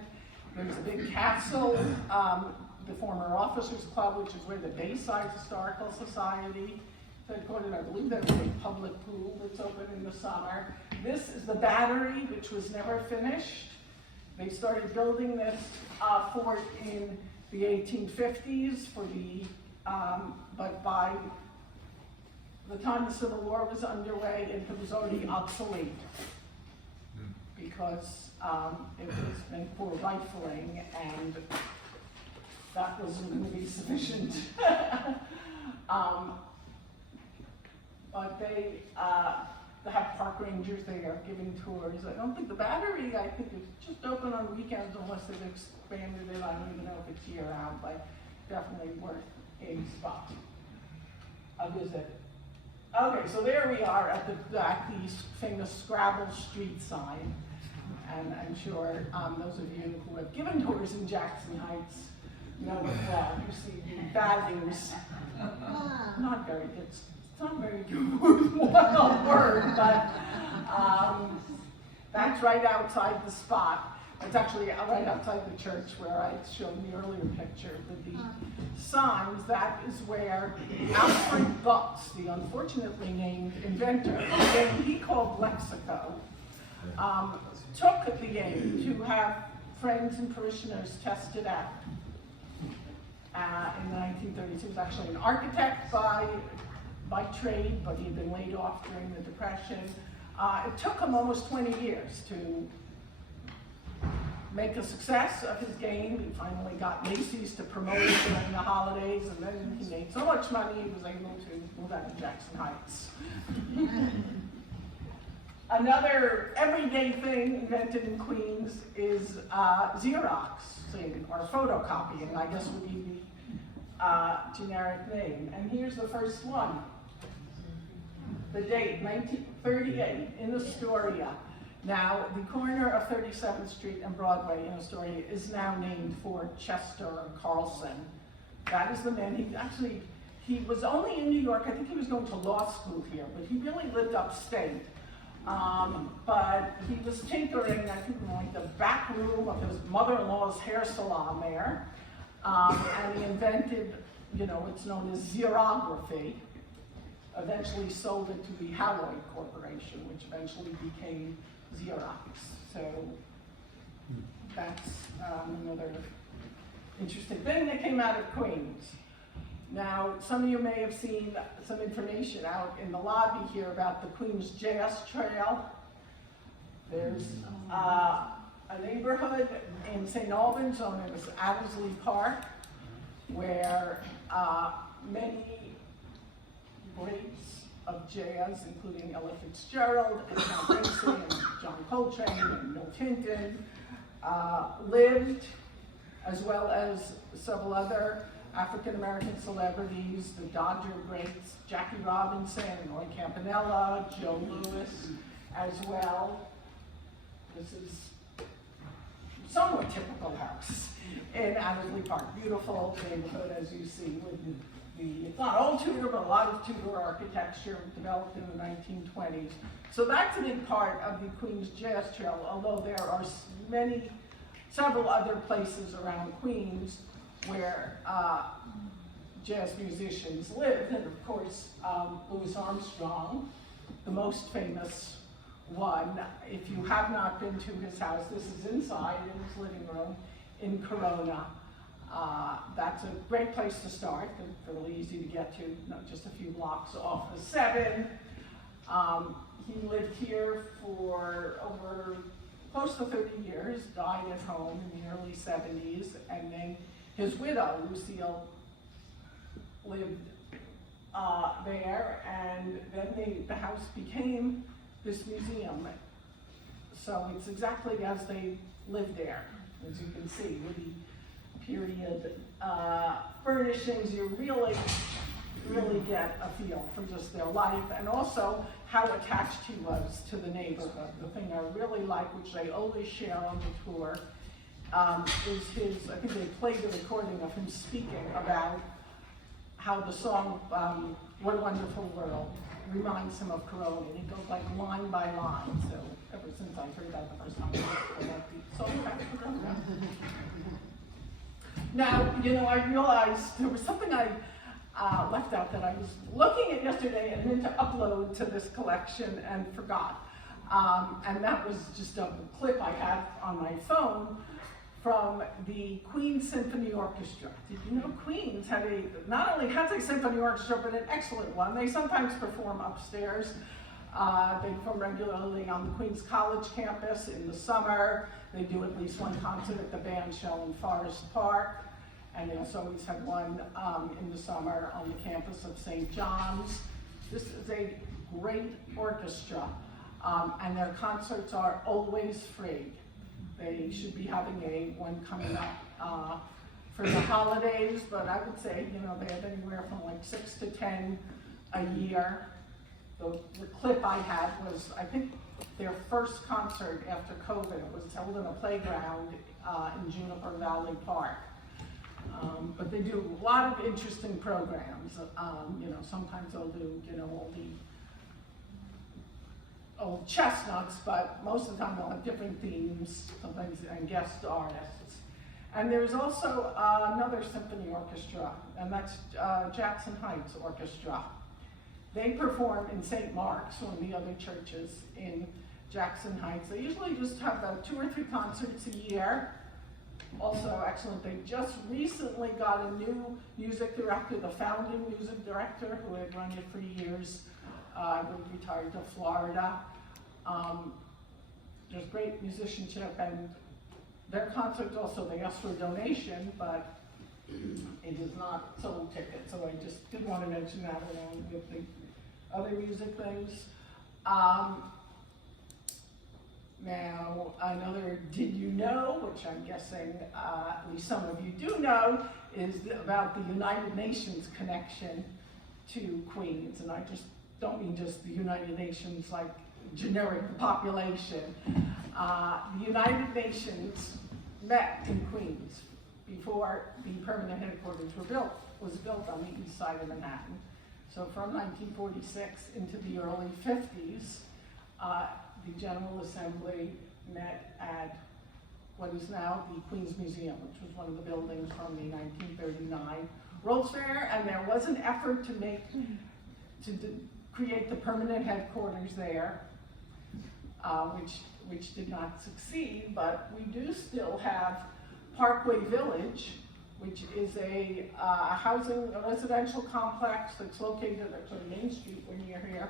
There's a big castle, the former Officers Club, which is where the Bayside Historical Society is headquartered. I believe there's a public pool that's open in the summer. This is the Battery, which was never finished. They started building this fort in the 1850s but by the time the Civil War was underway, it was already obsolete because it was meant for rifling, and that wasn't going to be sufficient. But they have park rangers, they are giving tours. I don't think the Battery, I think it's just open on weekends unless they've expanded it. I don't even know if it's year round, but definitely worth a spot, a visit. Okay, so there we are at the famous Scrabble Street sign. And I'm sure those of you who have given tours in Jackson Heights know it well. You see the values, not very good, it's not very good word, but that's right outside the spot. It's actually right outside the church where I showed the earlier picture with the signs. That is where Alfred Butts, the unfortunately named inventor of a game he called Lexico, took the game to have friends and parishioners test it out. In the 1930s, he was actually an architect by trade, but he had been laid off during the Depression. It took him almost 20 years to make a success of his game. He finally got Macy's to promote it during the holidays, and then he made so much money he was able to move out to Jackson Heights. Another everyday thing invented in Queens is Xeroxing, or photocopying, I guess would be the generic name. And here's the first one. The date, 1938, in Astoria. Now, the corner of 37th Street and Broadway in Astoria is now named for Chester Carlson. That is the man. He was only in New York. I think he was going to law school here, but he really lived upstate. But he was tinkering, I think, in like the back room of his mother-in-law's hair salon there. And he invented, what's known as xerography. Eventually sold it to the Howard Corporation, which eventually became Xerox. So that's another interesting thing that came out of Queens. Now, some of you may have seen some information out in the lobby here about the Queens Jazz Trail. There's a neighborhood in St. Albans known as Addersley Park, where many greats of jazz, including Ella Fitzgerald and Count Basie and John Coltrane and Milt Hinton, lived, as well as several other African-American celebrities, the Dodger greats, Jackie Robinson, Roy Campanella, Joe Louis, as well. This is somewhat typical house in Addersley Park. Beautiful neighborhood, as you see, with it's not old Tudor, but a lot of Tudor architecture developed in the 1920s. So that's a big part of the Queens Jazz Trail, although there are several other places around Queens where jazz musicians lived. And of course, Louis Armstrong, the most famous one. If you have not been to his house, this is inside in his living room in Corona. That's a great place to start. They're really easy to get to, not just a few blocks off the 7. He lived here for over close to 30 years, died at home in the early 70s, and then his widow, Lucille, lived there, and then the house became this museum. So it's exactly as they lived there, as you can see, with the period furnishings. You really get a feel for just their life, and also how attached he was to the neighborhood. The thing I really like, which they always share on the tour, is his, I think they played the recording of him speaking about how the song, What a Wonderful World, reminds him of Corona. And he goes like line by line. So ever since I heard that the first time, I like the song about Corona. Now, I realized there was something I left out that I was looking at yesterday and meant to upload to this collection and forgot. And that was just a clip I have on my phone from the Queens Symphony Orchestra. Did you know Queens not only has a symphony orchestra, but an excellent one. They sometimes perform upstairs. They perform regularly on the Queens College campus in the summer. They do at least one concert at the band shell in Forest Park. And they also always have one in the summer on the campus of St. John's. This is a great orchestra, and their concerts are always free. They should be having one coming up for the holidays, but I would say, they have anywhere from like 6 to 10 a year. the clip I had was, I think, their first concert after COVID. It was held in a playground in Juniper Valley Park. But they do a lot of interesting programs. You know, sometimes they'll do, you know, all the old chestnuts, but most of the time they'll have different themes, sometimes, and guest artists. And there's also another symphony orchestra, and that's Jackson Heights Orchestra. They perform in St. Mark's, one of the other churches in Jackson Heights. They usually just have 2 or 3 concerts a year. Also excellent, they just recently got a new music director, the founding music director, who had run it for years, retired to Florida. There's great musicianship, and their concerts also, they ask for a donation, but it is not sold tickets, so I just did want to mention that along with the other music things. Now, another did you know, which I'm guessing at least some of you do know, is about the United Nations connection to Queens. And I just don't mean just the United Nations like generic population. The United Nations met in Queens before the permanent headquarters was built on the east side of Manhattan. So from 1946 into the early 50s, the General Assembly met at what is now the Queens Museum, which was one of the buildings from the 1939 World's Fair, and there was an effort to create the permanent headquarters there, which did not succeed, but we do still have Parkway Village, which is a residential complex that's located on Main Street when you're here,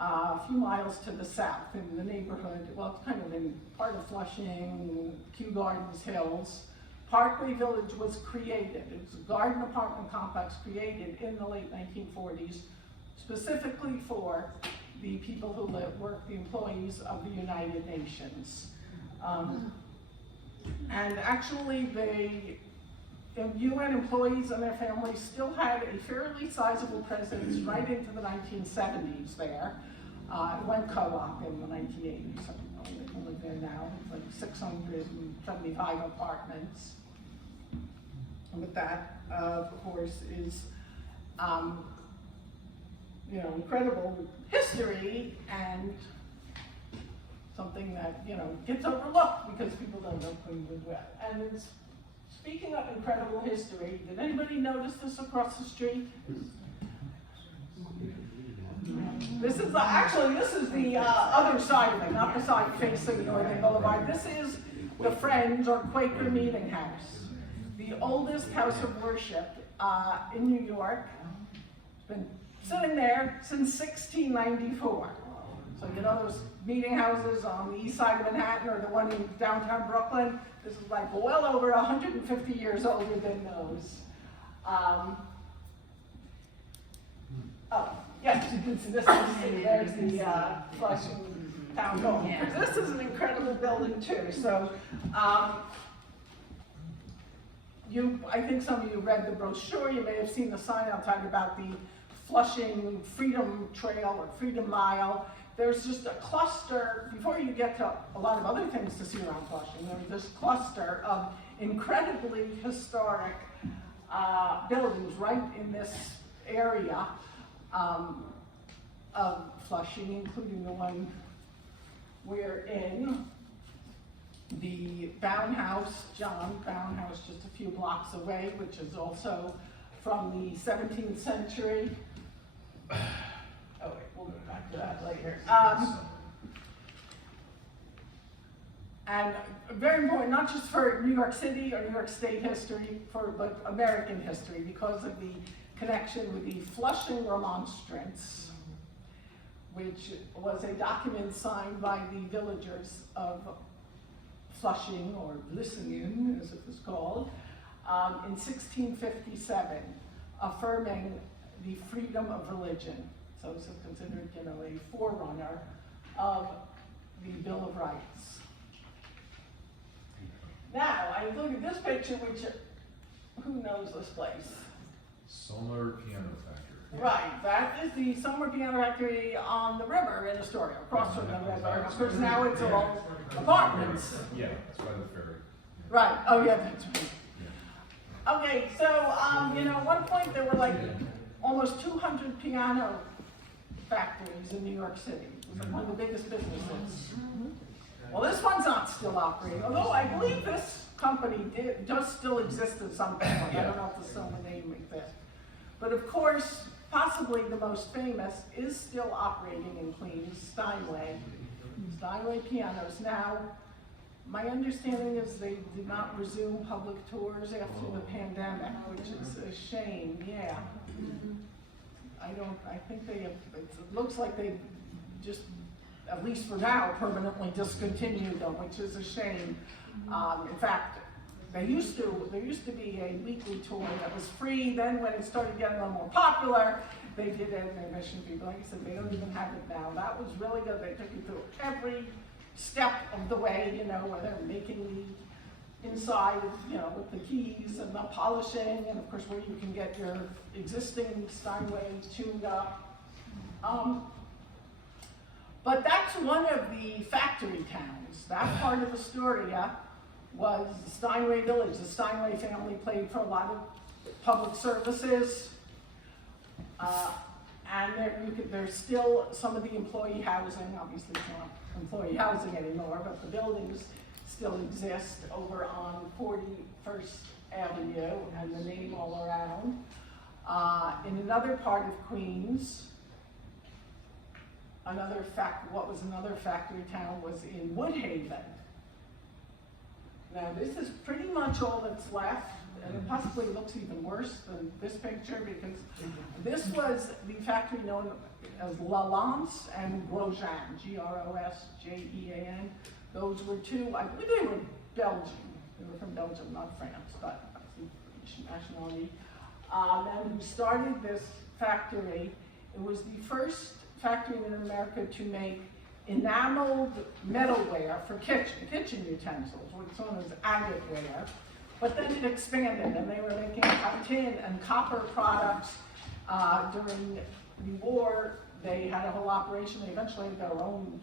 a few miles to the south in the neighborhood. Well, it's kind of in part of Flushing, Kew Gardens Hills. Parkway Village was created. It was a garden apartment complex created in the late 1940s, specifically for the people who work, the employees of the United Nations. And actually, the UN employees and their families still had a fairly sizable presence right into the 1970s there. It went co-op in the 1980s, so they can live there now, like 675 apartments. And with that, of course, is incredible history and something that gets overlooked because people don't know Queenswood well. And it's, speaking of incredible history, did anybody notice this across the street? This is the other side of it, not the side facing Northern Boulevard. This is the Friends or Quaker Meeting House, the oldest house of worship in New York. It's been sitting there since 1694. So those meeting houses on the east side of Manhattan or the one in downtown Brooklyn, this is like well over 150 years older than those. Yes, you can see this. There's the Flushing Town Hall. This is an incredible building too. So, I think some of you read the brochure. You may have seen the sign outside about the Flushing Freedom Trail or Freedom Mile. There's just a cluster, before you get to a lot of other things to see around Flushing, there's this cluster of incredibly historic buildings right in this area of Flushing, including the one we're in. The Bound House, John Bound House, just a few blocks away, which is also from the 17th century. Oh wait, we'll go back to that later. And very important, not just for New York City or New York State history, but American history, because of the connection with the Flushing Remonstrance, which was a document signed by the villagers of Flushing, or Vlissingen, as it was called, in 1657, affirming the freedom of religion. So this is considered, a forerunner of the Bill of Rights. Now, I look at this picture, which, who knows this place? Solar Piano Factory. Right, that is the summer piano factory on the river in Astoria, across from the river. Of course, now it's all apartments. Yeah, it's by the ferry. Right, oh yeah, that's right. Okay, so, at one point there were like almost 200 piano factories in New York City. It was like one of the biggest businesses. Well, this one's not still operating, although I believe this company does still exist in some form. I don't know if the still the name exists. But of course, possibly the most famous is still operating in Queens, Steinway. Steinway Pianos. Now, my understanding is they did not resume public tours after the pandemic, which is a shame, yeah. I think they have, it looks like they just, at least for now, permanently discontinued them, which is a shame. In fact, there used to be a weekly tour that was free. Then when it started getting a little more popular, they did an admission fee. But like I said, they don't even have it now. That was really good. They took you through every step of the way, where they're making the inside, with the keys and the polishing, and of course where you can get your existing Steinway tuned up. But that's one of the factory towns. That part of Astoria was Steinway Village. The Steinway family played for a lot of public services. And there's still some of the employee housing. Obviously it's not employee housing anymore, but the buildings still exist over on 41st Avenue and the name all around. In another part of Queens, another factory town was in Woodhaven. Now this is pretty much all that's left, and it possibly looks even worse than this picture because this was the factory known as Lalance and Grosjean, Grosjean. Those were two, I believe they were Belgian. They were from Belgium, not France, but nationality. And who started this factory. It was the first factory in America to make enameled metalware for kitchen utensils, what's known as agateware. But then it expanded, and they were making tin and copper products during the war. They had a whole operation. They eventually had their own.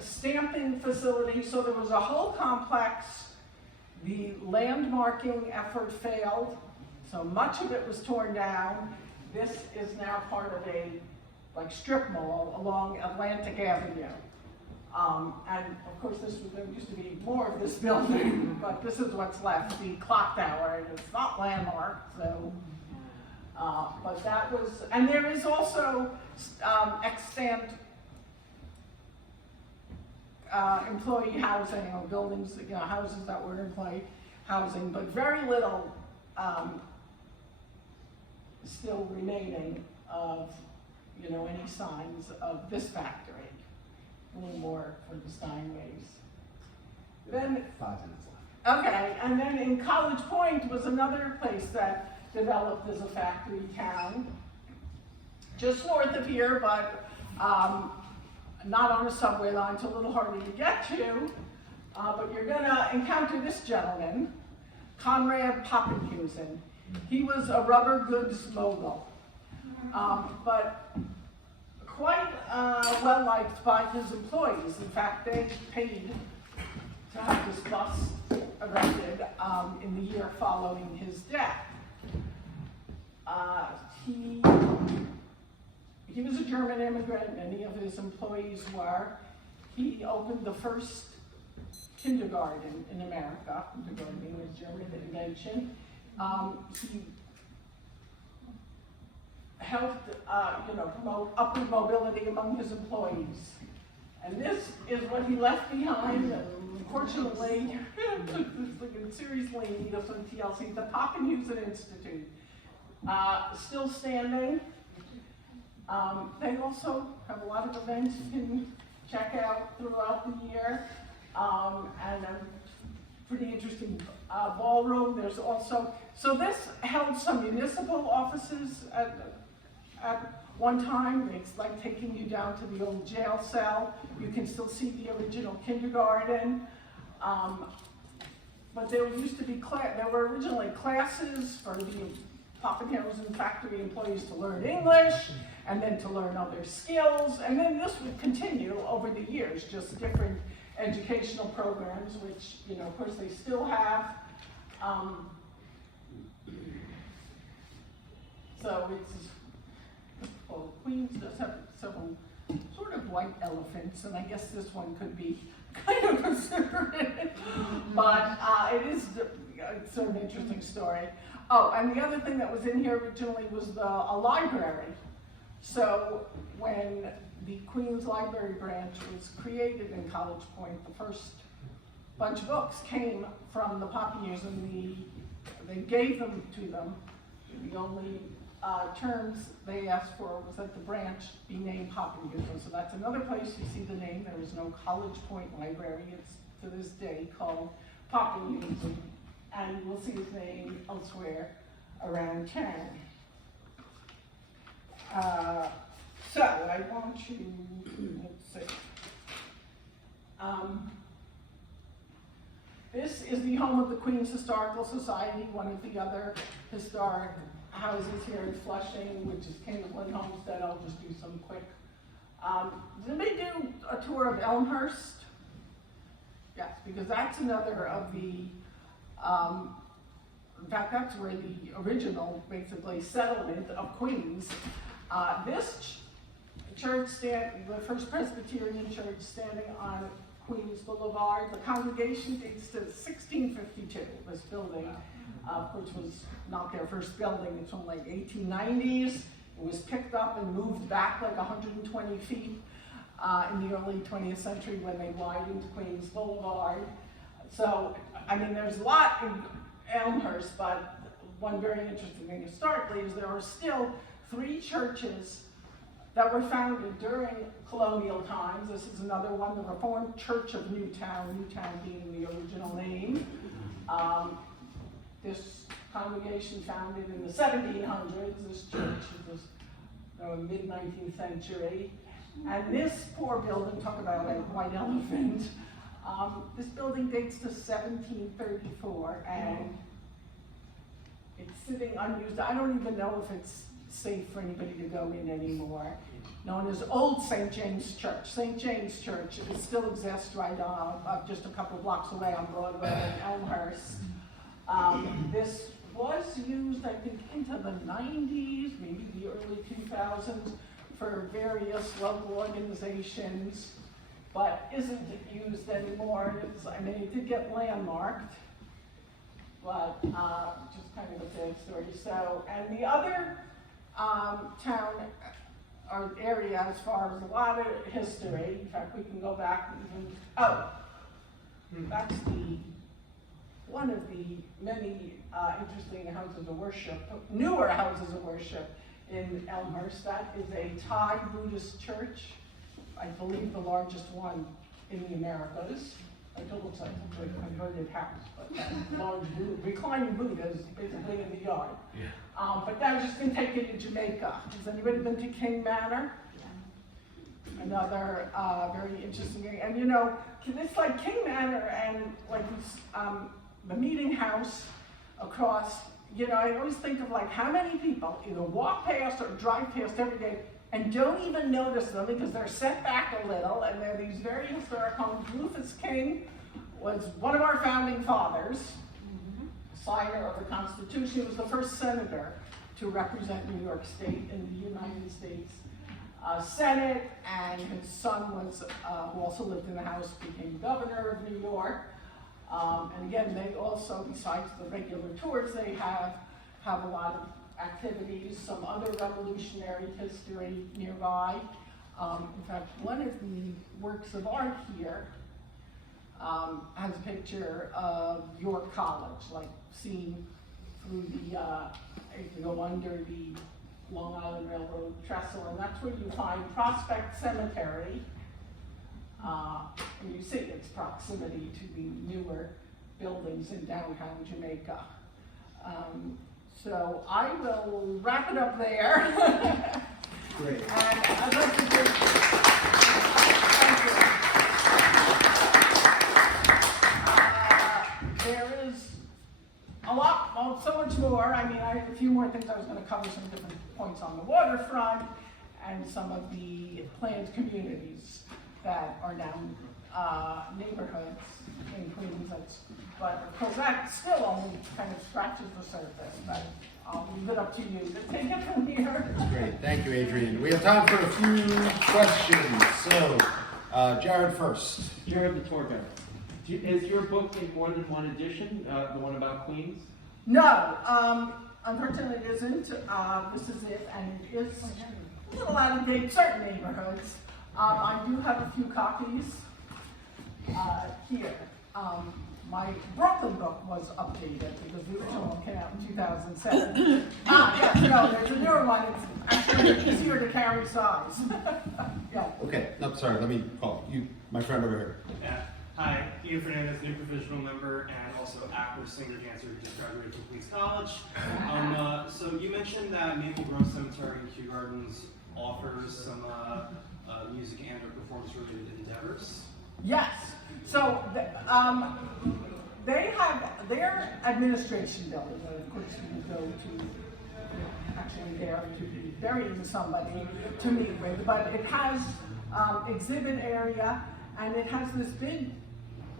Stamping facility. So there was a whole complex. The landmarking effort failed, so much of it was torn down. This is now part of a strip mall along Atlantic Avenue. And of course there used to be more of this building, but this is what's left, the clock tower, and it's not landmarked, so. But that was, and there is also extant employee housing, or buildings, houses that were employee housing, but very little still remaining of, any signs of this factory. A little more for the Steinways. Then, 5 minutes left. okay, and then in College Point was another place that developed as a factory town, just north of here, but not on a subway line, so a little harder to get to. But you're gonna encounter this gentleman, Conrad Poppenhusen. He was a rubber goods mogul, but quite well liked by his employees. In fact, they paid to have this bust erected in the year following his death. He was a German immigrant, many of his employees were. He opened the first kindergarten in America. Kindergarten being a German invention. He helped, promote upward mobility among his employees. And this is what he left behind, and unfortunately, seriously in need of some TLC, the Poppenhusen Institute. Still standing. They also have a lot of events you can check out throughout the year, and a pretty interesting ballroom. There's also, so this held some municipal offices at one time. It's like taking you down to the old jail cell. You can still see the original kindergarten. But there used to be there were originally classes for the Pappenhausen factory employees to learn English, and then to learn other skills, and then this would continue over the years, just different educational programs, which, you know, of course, they still have. So it's, well, Queens does have several sort of white elephants, and I guess this one could be kind of considered. But it is it's sort of an interesting story. Oh, and the other thing that was in here originally was a library. So when the Queens Library branch was created in College Point, the first bunch of books came from the Pappiers, and they gave them to them. The only terms they asked for was that the branch be named Pappenhausen. So that's another place you see the name. There is no College Point Library. It's to this day called Pappenhausen, and we'll see his name elsewhere around town. So I want to, let's see. This is the home of the Queens Historical Society, one of the other historic houses here in Flushing, which is Kingsland Homestead. I'll just do some quick. Did they do a tour of Elmhurst? Yes, because that's another of the, in fact, that's where the original, basically, settlement of Queens. This church, the First Presbyterian Church standing on Queens Boulevard, the congregation dates to 1652, this building. Which was not their first building, it's from like 1890s. It was picked up and moved back like 120 feet in the early 20th century when they widened Queens Boulevard. So, I mean, there's a lot in Elmhurst, but one very interesting thing historically is there are still 3 churches that were founded during colonial times. This is another one, the Reformed Church of Newtown, Newtown being the original name. This congregation founded in the 1700s, this church was mid-19th century. And this poor building, talk about a white elephant, this building dates to 1734, and it's sitting unused. I don't even know if it's safe for anybody to go in anymore. Known as Old St. James Church. St. James Church, it still exists right just a couple blocks away on Broadway in Elmhurst. This was used, I think, into the 90s, maybe the early 2000s, for various local organizations, but isn't used anymore. I mean, it did get landmarked, but just kind of a sad story. So, and the other town or area, as far as a lot of history, in fact, we can go back even, that's one of the many interesting houses of worship, newer houses of worship in Elmhurst. That is a Thai Buddhist church, I believe the largest one in the Americas. It looks like a converted house, but large reclining Buddha is basically in the yard. Yeah. But that was just going to take you to Jamaica. Has anybody been to King Manor? Another very interesting, and you know, it's like King Manor and like the meeting house across, you know, I always think of like how many people either walk past or drive past every day and don't even notice them because they're set back a little, and they're these very historic homes. Rufus King was one of our founding fathers, signer of the Constitution. He was the first senator to represent New York State in the United States Senate, and his son was, who also lived in the House, became governor of New York. And again, they also, besides the regular tours they have a lot of activities, some other revolutionary history nearby. In fact, one of the works of art here has a picture of York College, like seen through the, if you go under the Long Island Railroad trestle, and that's where you find Prospect Cemetery. And you see its proximity to the newer buildings in downtown Jamaica. So I will wrap it up there. Great. And I'd like to give, thank you. There is a lot well, so much more. I mean, I have a few more things. I was gonna cover some different points on the waterfront and some of the planned communities that are now, neighborhoods in Queens. But of course, that still only kind of scratches the surface, but I'll leave it up to you to take it from here. Great, thank you, Adrian. We have time for a few questions, so, Jared first. Jared, the tour guide. Is your book in more than one edition, the one about Queens? No, unfortunately it isn't. This is it, and it is a little out of date, certain neighborhoods. I do have a few copies here. My Brooklyn book was updated because the original one came out in 2007. Yes, no, there's a newer one. It's actually easier to carry size. Yeah. Okay, no, sorry, let me call you, my friend over here. Yeah. Hi, Ian Fernandez, new provisional member and also active singer dancer who just graduated from Queens College. So you mentioned that Maple Grove Cemetery and Kew Gardens offers some music and or performance-related endeavors. Yes. So they have their administration building, and of course you go to actually there to be burying somebody to meet with, but it has exhibit area, and it has this big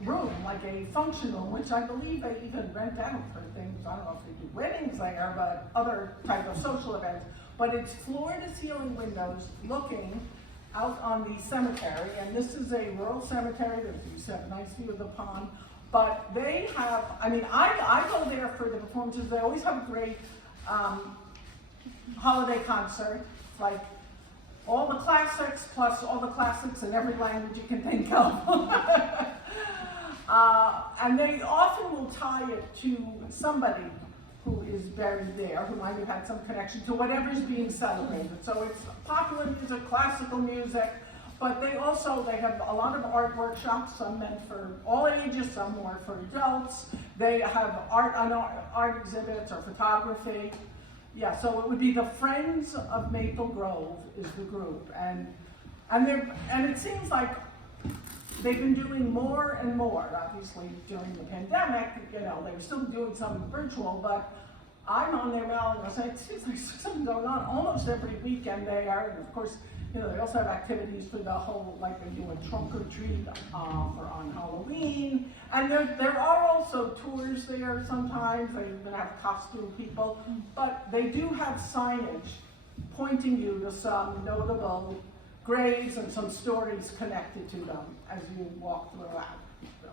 room, like a function room, which I believe they even rent out for things. I don't know if they do weddings there, but other type of social events. But it's floor-to-ceiling windows looking out on the cemetery, and this is a rural cemetery. There's a nice view of the pond. But they have, I mean, I go there for the performances. They always have a great holiday concert, like all the classics plus all the classics in every language you can think of. And they often will tie it to somebody who is buried there, who might have had some connection to whatever's being celebrated. So it's popular music, classical music, but they have a lot of art workshops, some meant for all ages, some more for adults. They have art exhibits or photography. Yeah, so it would be the Friends of Maple Grove is the group, and it seems like they've been doing more and more. Obviously, during the pandemic, they were still doing some virtual, but I'm on their mailing list. It seems like something going on almost every weekend there. And of course, they also have activities for the whole, like they do a trunk or treat on Halloween. And there are also tours there sometimes. They even have costume people, but they do have signage pointing you to some notable graves and some stories connected to them as you walk throughout.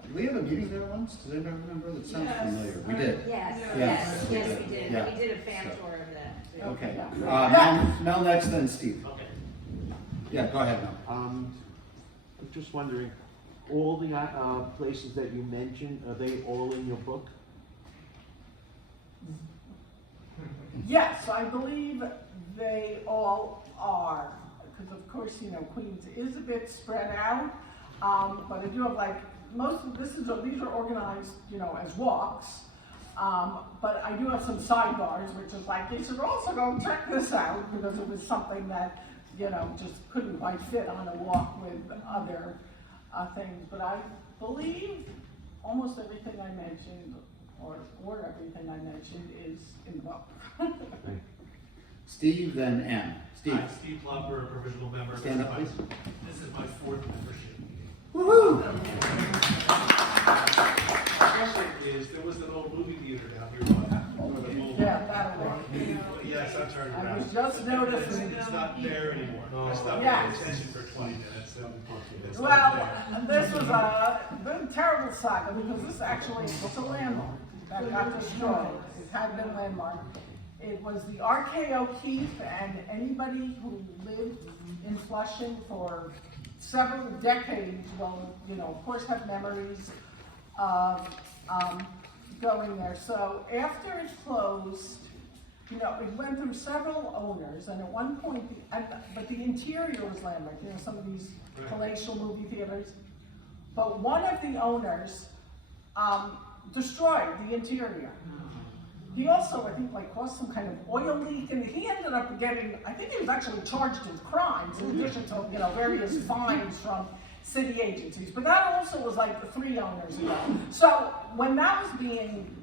Did we have a meeting there once? Does anybody remember? That sounds Yes. familiar. We did. Yes, we did. Yeah. We did a fan tour of that. too. Okay. Yeah. Mel next, then Steve. Okay. Yeah, go ahead, Mel. I'm just wondering, all the places that you mentioned, are they all in your book? Yes, I believe they all are, because of course, Queens is a bit spread out, but I do have these are organized, as walks, but I do have some sidebars, which is like, you should also go check this out, because it was something that, just couldn't quite fit on a walk with other things, but I believe almost everything I mentioned, or everything I mentioned is in the book. Steve, then Ann. Steve. Hi, Steve Plumper, provisional member. Stand up, please. This is my 4th membership meeting. Woohoo! The question is, there was an old movie theater down here. Yeah, that'll work. Yes, I turned I around. was just noticing. It's not there anymore. I stopped Yes. paying attention for 20 minutes. It's not Well, there. this was a terrible saga, because this actually was a landmark that got destroyed. It had been landmarked. It was the RKO Keith, and anybody who lived in Flushing for several decades will, of course, have memories of going there. So after it closed, it went through several owners, and at one point, but the interior was landmarked, some of these palatial movie theaters. But one of the owners destroyed the interior. He also, I think, caused some kind of oil leak, and he ended up getting, I think he was actually charged with crimes in addition to, various fines from city agencies. But that also was 3 owners ago. So when that was being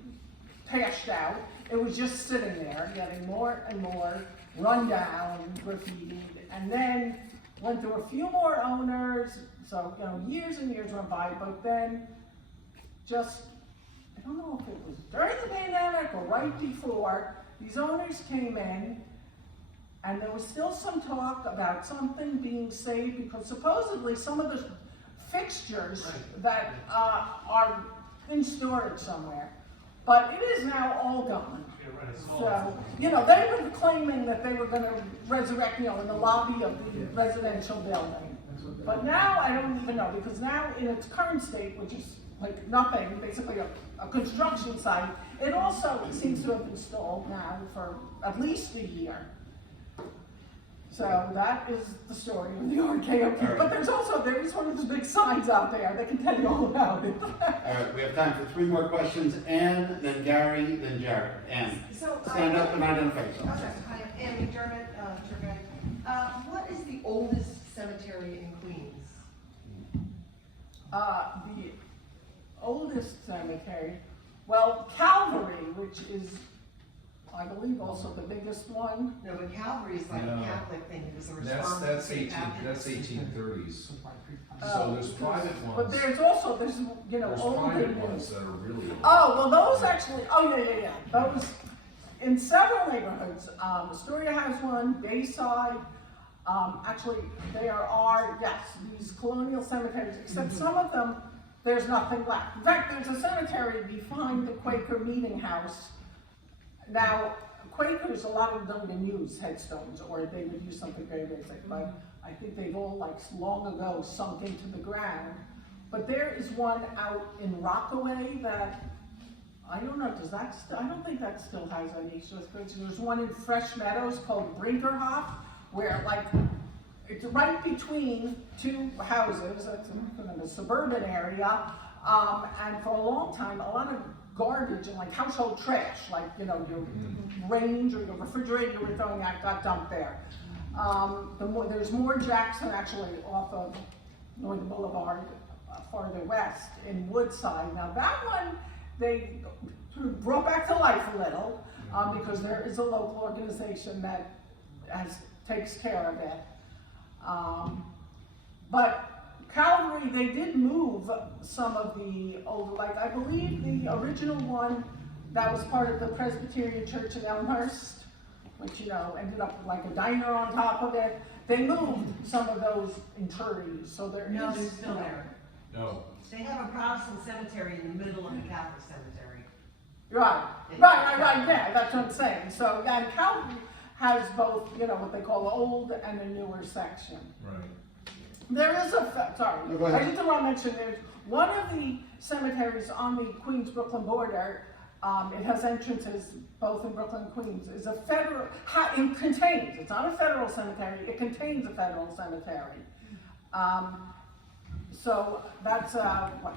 pashed out. It was just sitting there, getting more and more run down, graffitied, and then went through a few more owners, so, years and years went by, but then just, I don't know if it was during the pandemic or right before, these owners came in, and there was still some talk about something being saved, because supposedly some of the fixtures that are in storage somewhere, but it is now all gone. So, they were claiming that they were gonna resurrect, in the lobby of the residential building. But now, I don't even know, because now in its current state, which is like nothing, basically a construction site, it also seems to have been stalled now for at least a year. So that is the story of the RKOP. Right. But there is one of those big signs out there that can tell you all about it. All right, we have time for 3 more questions. Ann, then Gary, then Jared. Ann, stand up and identify yourself. Okay, hi, I'm Ann McDermott, tour guide. What is the oldest cemetery in Queens? The oldest cemetery, well, Calvary, which is, I believe, also the biggest one. No, but Calvary is like a No. Catholic thing, it was a response to That's St. Patrick's. 1830s. So there's private ones. But there's also, There's older private ones. ones that are really old. Oh, well, those actually, yeah. Those, in several neighborhoods, Astoria has one, Bayside, actually, there are, yes, these colonial cemeteries, except some of them, there's nothing left. In fact, there's a cemetery behind the Quaker Meeting House. Now, Quakers, a lot of them don't even use headstones, or they would use something very basic, but I think they've all, long ago, sunk into the ground. But there is one out in Rockaway that, I don't know, I don't think that still has any historical. There's one in Fresh Meadows called Brinkerhoff, where, it's right between 2 houses, that's in a suburban area, and for a long time, a lot of garbage and household trash, your range or your refrigerator you were throwing out got dumped there. There's more Jackson actually off of Northern Boulevard, farther west in Woodside. Now that one, they brought back to life a little, because there is a local organization that takes care of it. But Calvary, they did move some of the old, I believe the original one that was part of the Presbyterian Church in Elmhurst, which, ended up with a diner on top of it. They moved some of those in trees, so there is. No, they're still there. No. They have a Protestant cemetery in the middle of the Catholic cemetery. Right, yeah, that's what I'm saying. So, yeah, and Calvary has both, what they call the old and the newer section. Right. There is sorry, No, go ahead. I just want to mention there's one of the cemeteries on the Queens-Brooklyn border. It has entrances both in Brooklyn and Queens. Is a federal. It contains. It's not a federal cemetery. It contains a federal cemetery. So that's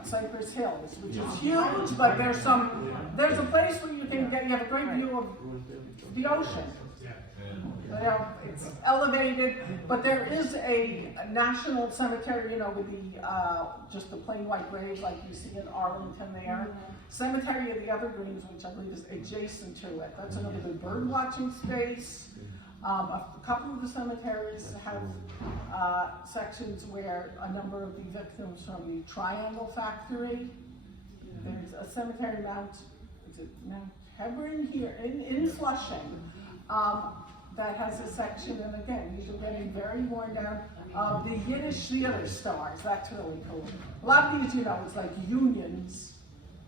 Cypress Hills, which is huge. But there's a place where you have a great view of the ocean. It's elevated, but there is a national cemetery, with just the plain white graves like you see in Arlington there. Cemetery of the Evergreens, which I believe is adjacent to it. That's another good bird watching space. A couple of the cemeteries have sections where a number of the victims from the Triangle Factory. There's a cemetery, Mount Hebron here in Flushing. That has a section, and again, these are getting very worn down, of the Yiddish theater stars. That's really cool. A lot of these, it's like unions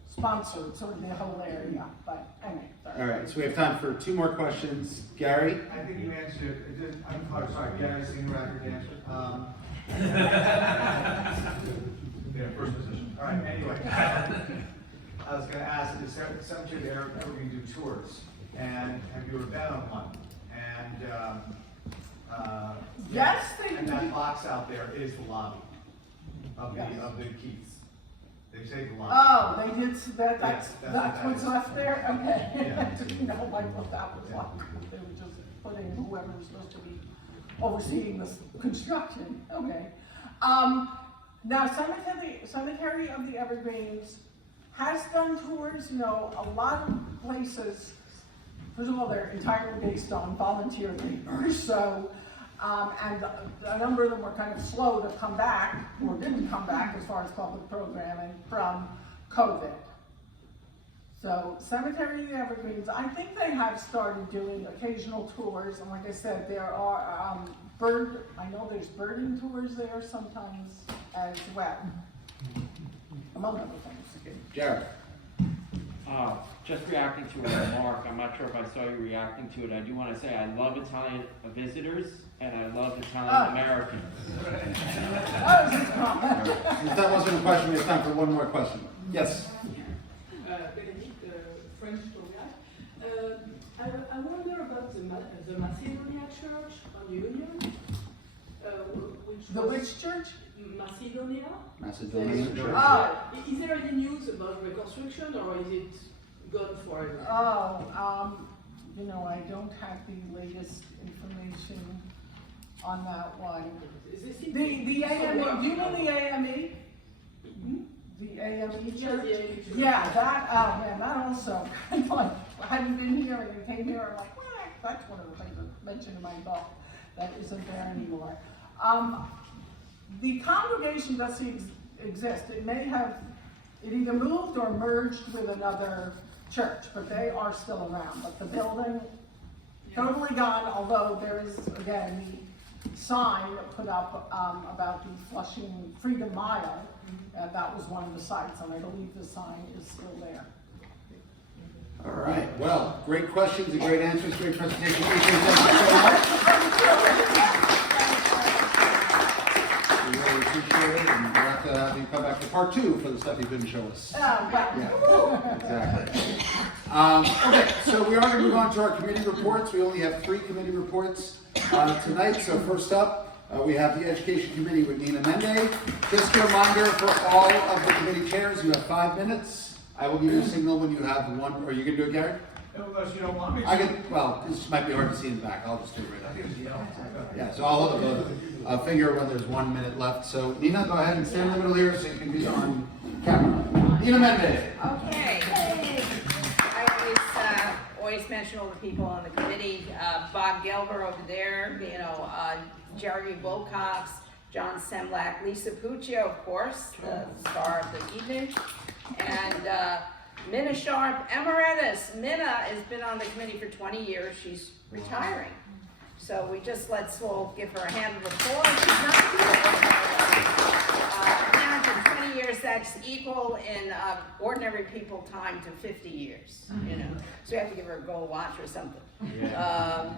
sponsored, sort of the whole area, but anyway. All right, so we have time for 2 more questions. Gary? I think you answered it. I'm sorry, Gary, senior record dancer. Yeah, first position. All right, anyway. I was gonna ask, is cemetery ever going to do tours? And have you ever been on one? Yes, they and do. that box out there is the lobby of the Keiths. They say the lobby. Oh, they did, that's Yes, that's what what's that is. left there? Okay. Yeah. I didn't know what that was like. They were just putting whoever was supposed to be overseeing this construction. Okay. Now, Cemetery of the Evergreens, has done tours. You know, a lot of places, first of all, they're entirely based on volunteer labor, so, and a number of them were kind of slow to come back, or didn't come back as far as public programming from COVID. So Cemetery of the Evergreens, I think they have started doing occasional tours, and like I said, there are I know there's birding tours there sometimes as well, among other things. Jared? Just reacting to a remark, I'm not sure if I saw you reacting to it. I do want to say I love Italian visitors and I love Italian Americans. If that wasn't a question, we have time for one more question. Yes? French tour guide. I wonder about the Macedonia Church on Union. Which church? Macedonia. Macedonia Church. Is there any news about reconstruction or is it gone forever? You know, I don't have the latest information on that one. The AME, do you know the AME? The AME church? Yeah, that, oh man, that also, kind of like, I hadn't been here and I came here, I'm like, well, that's one of the things I mentioned in my book that isn't there anymore. The congregation doesn't exist. It may have, it either moved or merged with another church, but they are still around. But the building, totally gone, although there is, again, the sign put up about the Flushing Freedom Mile. That was one of the sites, and I believe the sign is still there. All right, well, great questions and great answers, great presentation. Thank you so much. We really appreciate it, and we'll have to have you come back to part 2 for the stuff you couldn't show us. Yeah, exactly. Okay, so we are going to move on to our committee reports. We only have 3 committee reports tonight. So first up, we have the Education Committee with Nina Mende. Just a reminder for all of the committee chairs, you have 5 minutes. I will give you a signal when you have one. Are you going to do it, Gary? Unless you don't want me to. I can, well, this might be hard to see in the back. I'll just do it right now. Yeah, so I'll hold up a finger when there's 1 minute left. So Nina, go ahead and stand in the middle here so you can be on camera. Nina Mende. Okay. I always mention all the people on the committee. Bob Gelber over there, you know, Jerry Wilcox, John Semlak, Lisa Puccio, of course, the star of the evening, and Minna Sharp, Emeritus. Minna has been on the committee for 20 years. She's retiring. So let's all give her a hand of applause. She's not too old. 20 years, that's equal in ordinary people time to 50 years, you know. So you have to give her a gold watch or something.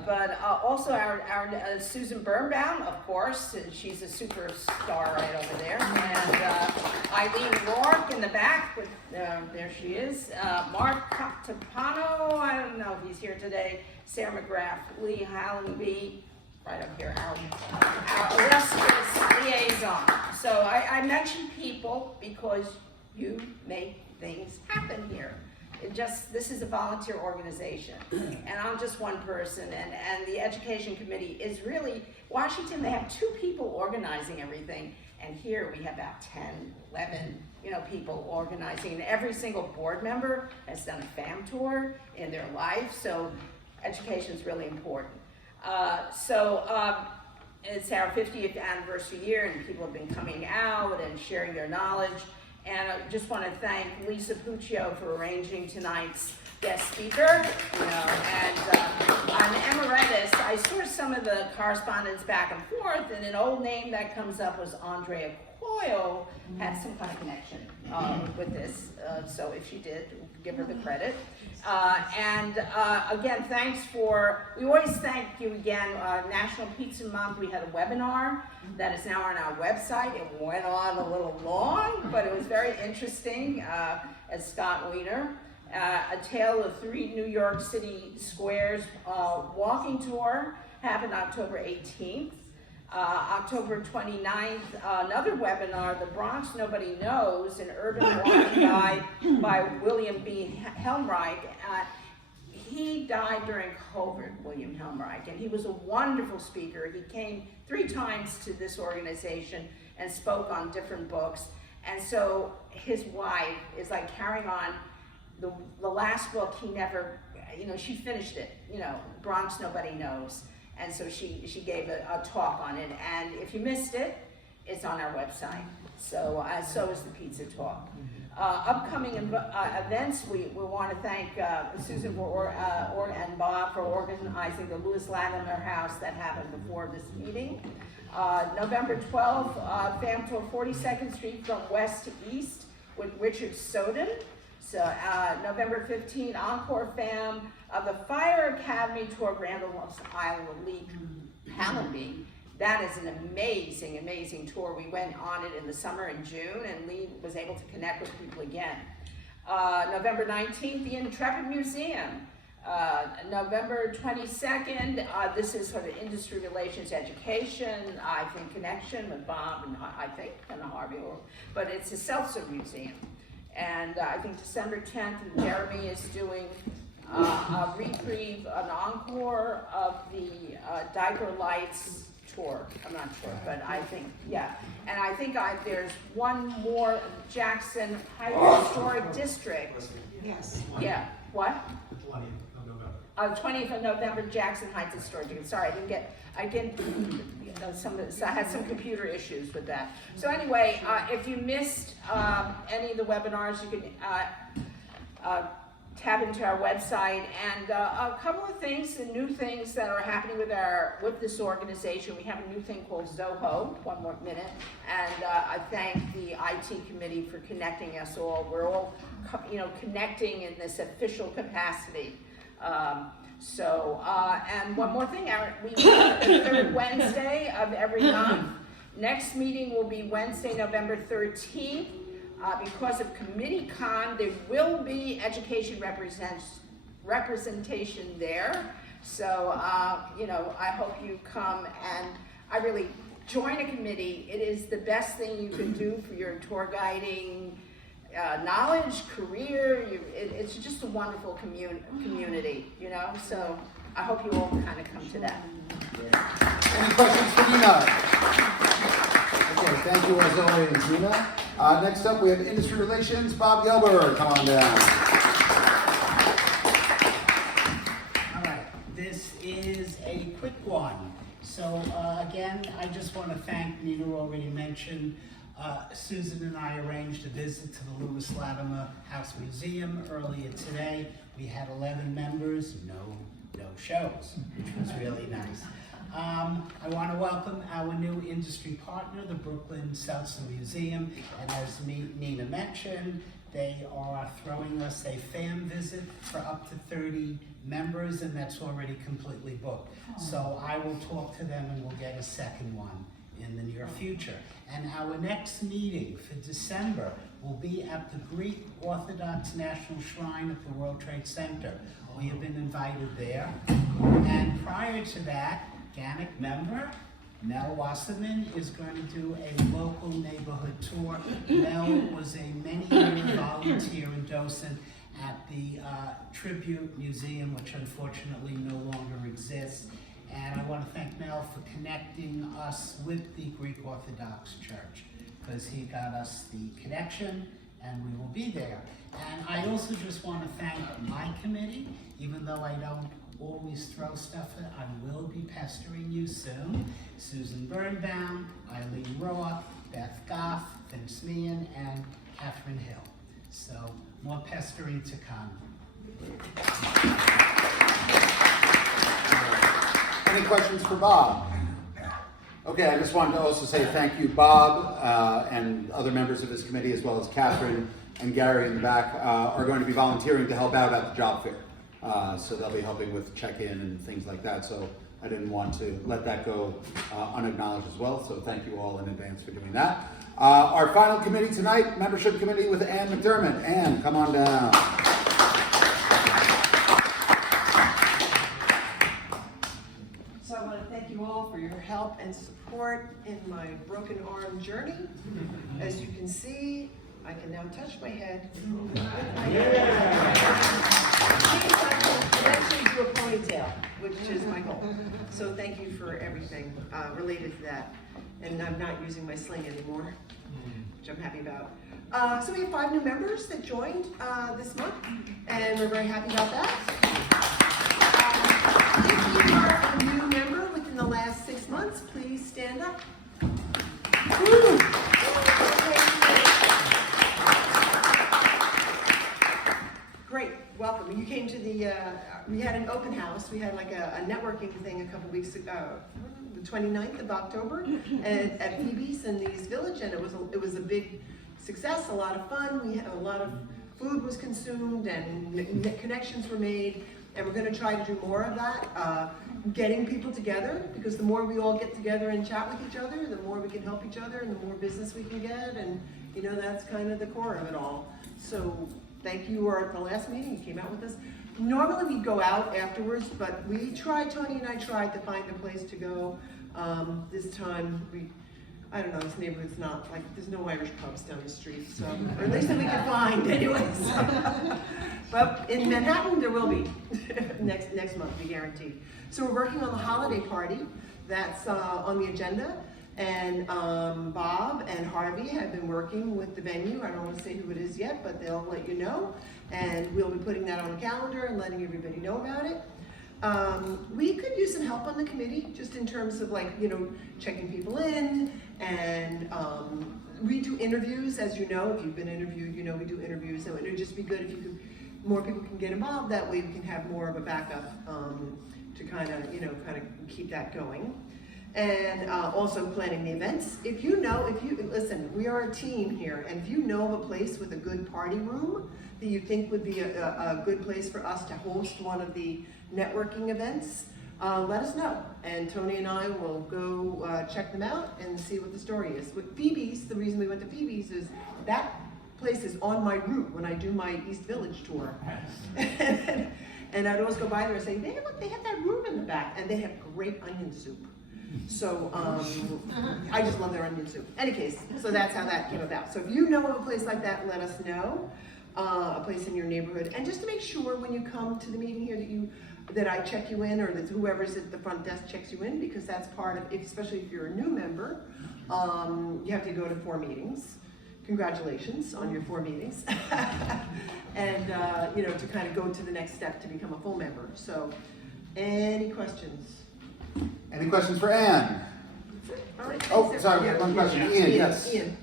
But also our Susan Birnbaum, of course, she's a superstar right over there. And Eileen Rourke in the back, there she is. Mark Tapano, I don't know if he's here today. Sarah McGrath, Lee Hallenby, right up here, our illustrious liaison. So I mention people because you make things happen here. This is a volunteer organization, and I'm just one person, and the Education Committee is really, Washington, they have 2 people organizing everything, and here we have about 10, 11, you know, people organizing, and every single board member has done a FAM tour in their life, so education is really important. It's our 50th anniversary year, and people have been coming out and sharing their knowledge. And I just want to thank Lisa Puccio for arranging tonight's guest speaker. You know, and I'm emeritus. I saw some of the correspondence back and forth, and an old name that comes up was Andrea Coyle, had some kind of connection with this. So if she did, give her the credit. Again, we always thank you again. National Pizza Month, we had a webinar that is now on our website. It went on a little long, but it was very interesting, as Scott Wiener. A Tale of 3 New York City Squares walking tour happened October 18th. October 29th, another webinar, The Bronx Nobody Knows, an urban walking guide by William B. Helmreich. He died during COVID, William Helmreich, and he was a wonderful speaker. He came 3 times to this organization and spoke on different books. And so his wife is like carrying on the last book. He never, she finished it, Bronx Nobody Knows. And so she gave a talk on it. And if you missed it, it's on our website. So is the pizza talk. Upcoming events, we want to thank Susan and Bob for organizing the Lewis Latimer House that happened before this meeting. November 12th, Fam Tour 42nd Street from west to east with Richard Soden. So November 15th, Encore Fam of the Fire Academy Tour Grand Isle of League, Palenby. That is an amazing, amazing tour. We went on it in the summer in June, and Lee was able to connect with people again. November 19th, the Intrepid Museum. November 22nd, this is sort of industry relations education, I think connection with Bob and Harvey, but it's a self-serve museum. And I think December 10th, Jeremy is doing a reprieve, an encore of the Diaper Lights tour. I'm not sure, but I think, yeah. And I think there's one more Jackson Heights Historic District. Yes. Yeah, what? 20th of November, Jackson Heights Historic District. Sorry, I had some computer issues with that. So anyway, if you missed any of the webinars, you can tap into our website, and a couple of things and new things that are happening with this organization. We have a new thing called Zoho. One more minute, and I thank the IT committee for connecting us all. We're all, connecting in this official capacity. And one more thing, we meet the third Wednesday of every month. Next meeting will be Wednesday, November 13th. Because of Committee Con, there will be education representation there. So, I hope you come, and I really join a committee. It is the best thing you can do for your tour guiding knowledge, career. It's just a wonderful community, So I hope you all kind of come to that. Any questions for Nina? Okay, thank you as always, Nina. Next up, we have Industry Relations. Bob Gelber, come on down. All right, this is a quick one. So again, I just want to thank, Nina already mentioned, Susan and I arranged a visit to the Lewis Latimer House Museum earlier today. We had 11 members, no shows, which was really nice. I want to welcome our new industry partner, the Brooklyn Seltzer Museum, and as Nina mentioned, they are throwing us a fan visit for up to 30 members, and that's already completely booked. So I will talk to them, and we'll get a second one in the near future. And our next meeting for December will be at the Greek Orthodox National Shrine at the World Trade Center. We have been invited there. And prior to that, GANYC member Mel Wasserman is going to do a local neighborhood tour. Mel was a many-year volunteer and docent at the Tribute Museum, which unfortunately no longer exists. And I want to thank Mel for connecting us with the Greek Orthodox Church, because he got us the connection, and we will be there. And I also just want to thank my committee, even though I don't always throw stuff in, I will be pestering you soon. Susan Birnbaum, Eileen Roth, Beth Goff, Vince Meehan, and Catherine Hill. So more pestering to come. Any questions for Bob? Okay, I just wanted to also say thank you, Bob, and other members of this committee, as well as Catherine and Gary in the back, are going to be volunteering to help out at the job fair. So they'll be helping with check-in and things like that. So I didn't want to let that go unacknowledged as well. So thank you all in advance for doing that. Our final committee tonight, membership committee with Ann McDermott. Ann, come on down. So I want to thank you all for your help and support in my broken arm journey. As you can see, I can now touch my head with my hand. I can actually do a ponytail which is my goal. So thank you for everything related to that. And I'm not using my sling anymore, which I'm happy about. So we have 5 new members that joined this month, and we're very happy about that. If you are a new member within the last 6 months, please stand up. Woo. Great, welcome. You came to the, we had an open house. We had like a networking thing a couple weeks ago, the 29th of October at Phoebe's in the East Village, and it was a big success, a lot of fun. We had a lot of food was consumed and connections were made, and we're going to try to do more of that, getting people together, because the more we all get together and chat with each other, the more we can help each other and the more business we can get, and you know, that's kind of the core of it all. So thank you. Or at the last meeting, you came out with this. Normally we go out afterwards, but Tony and I tried to find a place to go. This time I don't know, this neighborhood's not, like, there's no Irish pubs down the street, so, or at least that we can find anyways. But in Manhattan, there will be next month, we guaranteed. So we're working on the holiday party that's on the agenda, and Bob and Harvey have been working with the venue. I don't want to say who it is yet, but they'll let you know, and we'll be putting that on the calendar and letting everybody know about it. We could use some help on the committee, just in terms of, like, you know, checking people in, and we do interviews, as you know. If you've been interviewed, you know we do interviews, so it would just be good if you could, more people can get involved. That way we can have more of a backup to kind of keep that going. And also planning the events. If you listen, we are a team here, and if you know of a place with a good party room that you think would be a good place for us to host one of the networking events, let us know. And Tony and I will go check them out and see what the story is. With Phoebe's, the reason we went to Phoebe's is that place is on my route when I do my East Village tour. And I'd always go by there and say, hey, look, they have that room in the back, and they have great onion soup. So I just love their onion soup. Any case, so that's how that came about. So if you know of a place like that, let us know. A place in your neighborhood, and just to make sure when you come to the meeting here that I check you in, or that whoever's at the front desk checks you in, because that's part of, especially if you're a new member, you have to go to 4 meetings. Congratulations on your 4 meetings. And you know, to kind of go to the next step to become a full member. So, any questions? Any questions for Ann? All right, oh, sorry, we have one question. Ian, yes. Ian.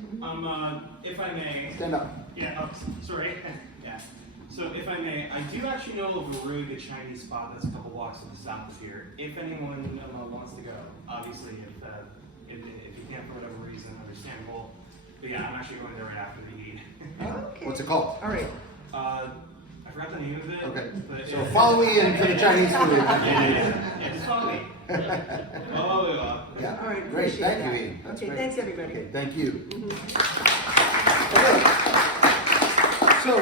If I may. Stand up. Yeah, sorry. Yeah. So if I may, I do actually know of a really good Chinese spot that's a couple blocks to the south of here. If anyone wants to go, obviously, if you can't for whatever reason, understandable. But yeah, I'm actually going there right after the heat. Okay. What's it called? All right. I forgot the name of it. Okay. But So follow Ian for the Chinese food. Yeah, just follow me. Yeah. All right. Great. Appreciate Thank that. you, Ian. That's okay. great. Thanks, everybody. Okay, thank you. So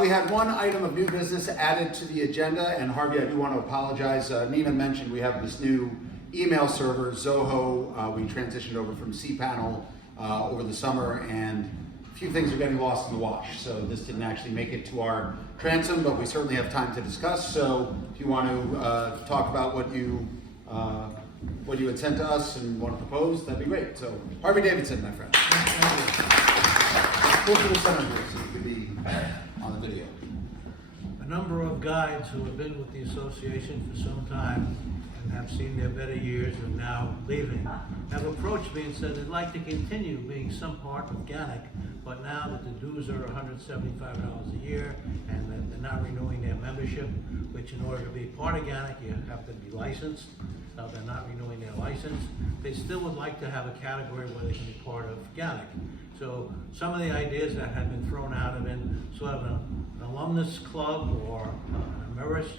we had one item of new business added to the agenda, and Harvey, I do want to apologize. Nina mentioned we have this new email server, Zoho. We transitioned over from cPanel over the summer, and a few things are getting lost in the wash. So this didn't actually make it to our transom, but we certainly have time to discuss. So if you want to talk about what you had sent to us and want to propose, that'd be great. So Harvey Davidson, my friend. Go to the center here so you can be on the video. A number of guides who have been with the association for some time and have seen their better years and now leaving have approached me and said they'd like to continue being some part of GANYC, but now that the dues are $175 a year and that they're not renewing their membership, which in order to be part of GANYC you have to be licensed. They're not renewing their license. They still would like to have a category where they can be part of GANYC. So some of the ideas that had been thrown out have been sort of an alumnus club or an emeritus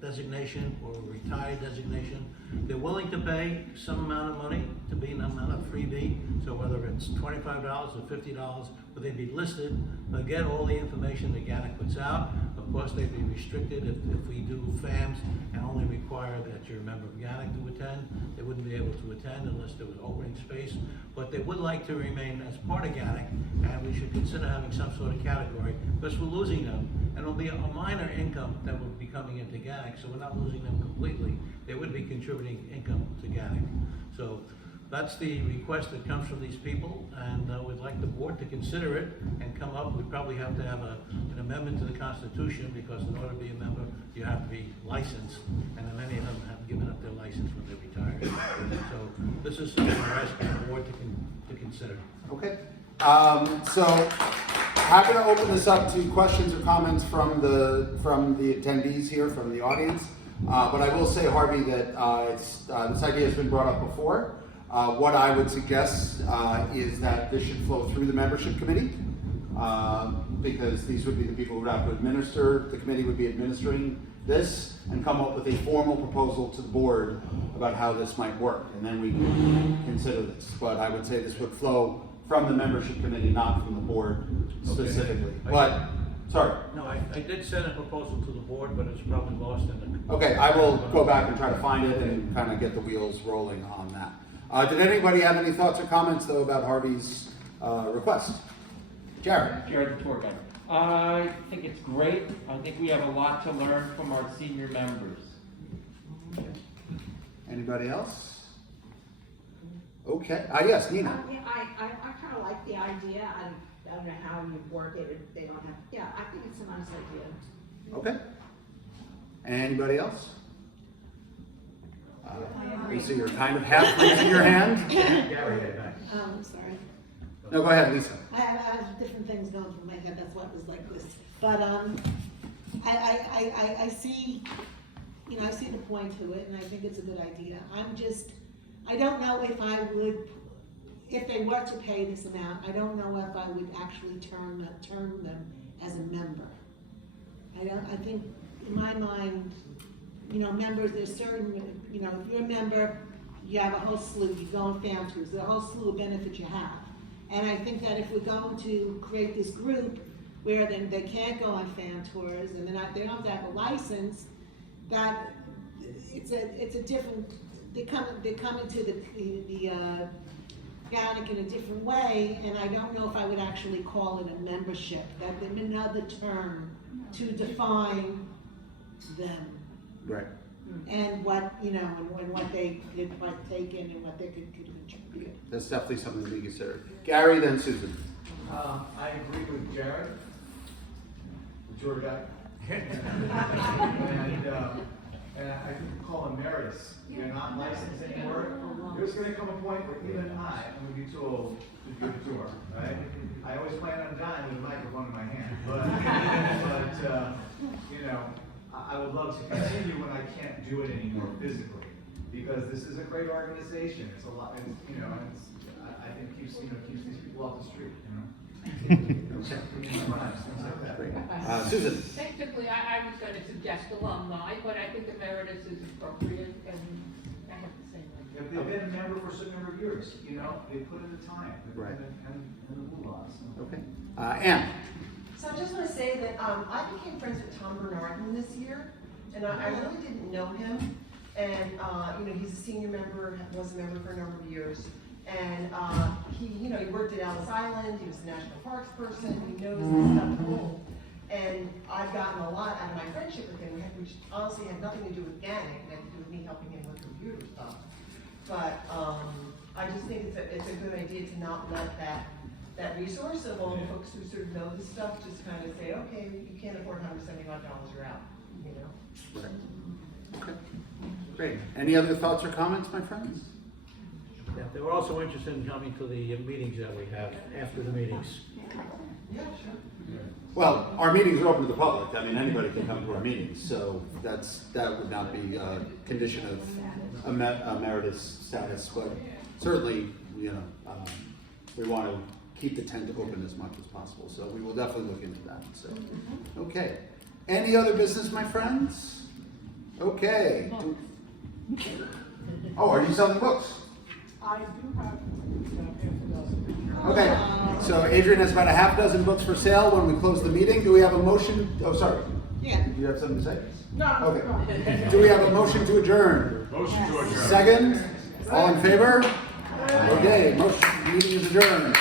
designation or a retired designation. They're willing to pay some amount of money to be an amount of freebie. So whether it's $25 or $50, but they'd be listed, they'll get all the information that GANYC puts out. Of course, they'd be restricted if we do FAMs and only require require that you're a member of GANYC to attend. They wouldn't be able to attend unless there was opening space, but they would like to remain as part of GANYC, and we should consider having some sort of category, because we're losing them, and it'll be a minor income that would be coming into GANYC, so we're not losing them completely. They would be contributing income to GANYC. So that's the request that comes from these people, and we'd like the board to consider it and come up. We probably have to have an amendment to the Constitution, because in order to be a member, you have to be licensed, and then many of them have given up their license when they retired. So this is something we're asking the board to consider. Okay. So happy to open this up to questions or comments from the attendees here, from the audience. But I will say, Harvey, that this idea has been brought up before. What I would suggest is that this should flow through the membership committee, because these would be the people who would have to administer, the committee would be administering this, and come up with a formal proposal to the board about how this might work, and then we can consider this. But I would say this would flow from the membership committee, not from the board specifically. Okay. But, sorry. No, I did send a proposal to the board, but it's probably lost in the... Okay, I will go back and try to find it and kind of get the wheels rolling on that. Did anybody have any thoughts or comments, though, about Harvey's request? Jared? Jared, the tour guide. I think it's great. I think we have a lot to learn from our senior members. Anybody else? Okay. Yes, Nina. Yeah, I kind of like the idea. I don't know how you work it. They don't have. Yeah, I think it's a nice idea. Okay. Anybody else? Lisa, you're kind of half raising your hand. Sorry. No, go ahead, Lisa. I have different things going through my head, that's why it was like this. But I see, I see the point to it, and I think it's a good idea. I don't know if I would, if they were to pay this amount, I don't know if I would actually term them as a member. I think in my mind, members, there's certain, if you're a member, you have a whole slew, you go on fan tours, there's a whole slew of benefits you have. And I think that if we're going to create this group where then they can't go on fan tours and they don't have to have a license, that it's a different, they're coming to the GANYC in a different way, and I don't know if I would actually call it a membership. That there's another term to define them. Right. And what, and what they could partake in and what they could contribute. That's definitely something to be considered. Gary, then Susan. I agree with Jared, the tour guide. And I think we call them emeritus. You're not licensed anymore. There's going to come a point where even I'm going to be too old to do the tour, right? I always plan on dying with a microphone in my hand, but I would love to continue when I can't do it anymore physically, because this is a great organization. It's a lot, I think keeps these people off the street, Susan. Technically, I was going to suggest alumni, but I think emeritus is appropriate, and I have the same idea. If they've been a member for a certain number of years, they put in the time, Right. and the moolah. Okay. Anne. So I just want to say that I became friends with Tom Bernardin this year, and I really didn't know him. And he's a senior member, was a member for a number of years. And he worked at Ellis Island. He was a national parks person. He knows this stuff cool. And I've gotten a lot out of my friendship with him, which honestly had nothing to do with GANYC. It had to do with me helping him with computer stuff. But I just think it's a good idea to not let that resource of all the folks who sort of know this stuff just kind of say, okay, you can't afford $175, you're out, Right. Okay. Great. Any other thoughts or comments, my friends? Yeah, they were also interested in coming to the meetings that we have after the meetings. Yeah, sure. Well, our meetings are open to the public. I mean, anybody can come to our meetings, so that would not be a condition of emeritus status, but certainly, we want to keep the tent open as much as possible, so we will definitely look into that. So, okay. Any other business, my friends? Okay. Oh, are you selling books? I do have half a dozen. Okay, so Adrian has about a half dozen books for sale when we close the meeting. Do we have a motion? Oh, sorry. Yeah. Did you have something to say? No. Okay. Do we have a motion to adjourn? Motion to adjourn. Second? All in favor? Okay, motion, meeting is adjourned.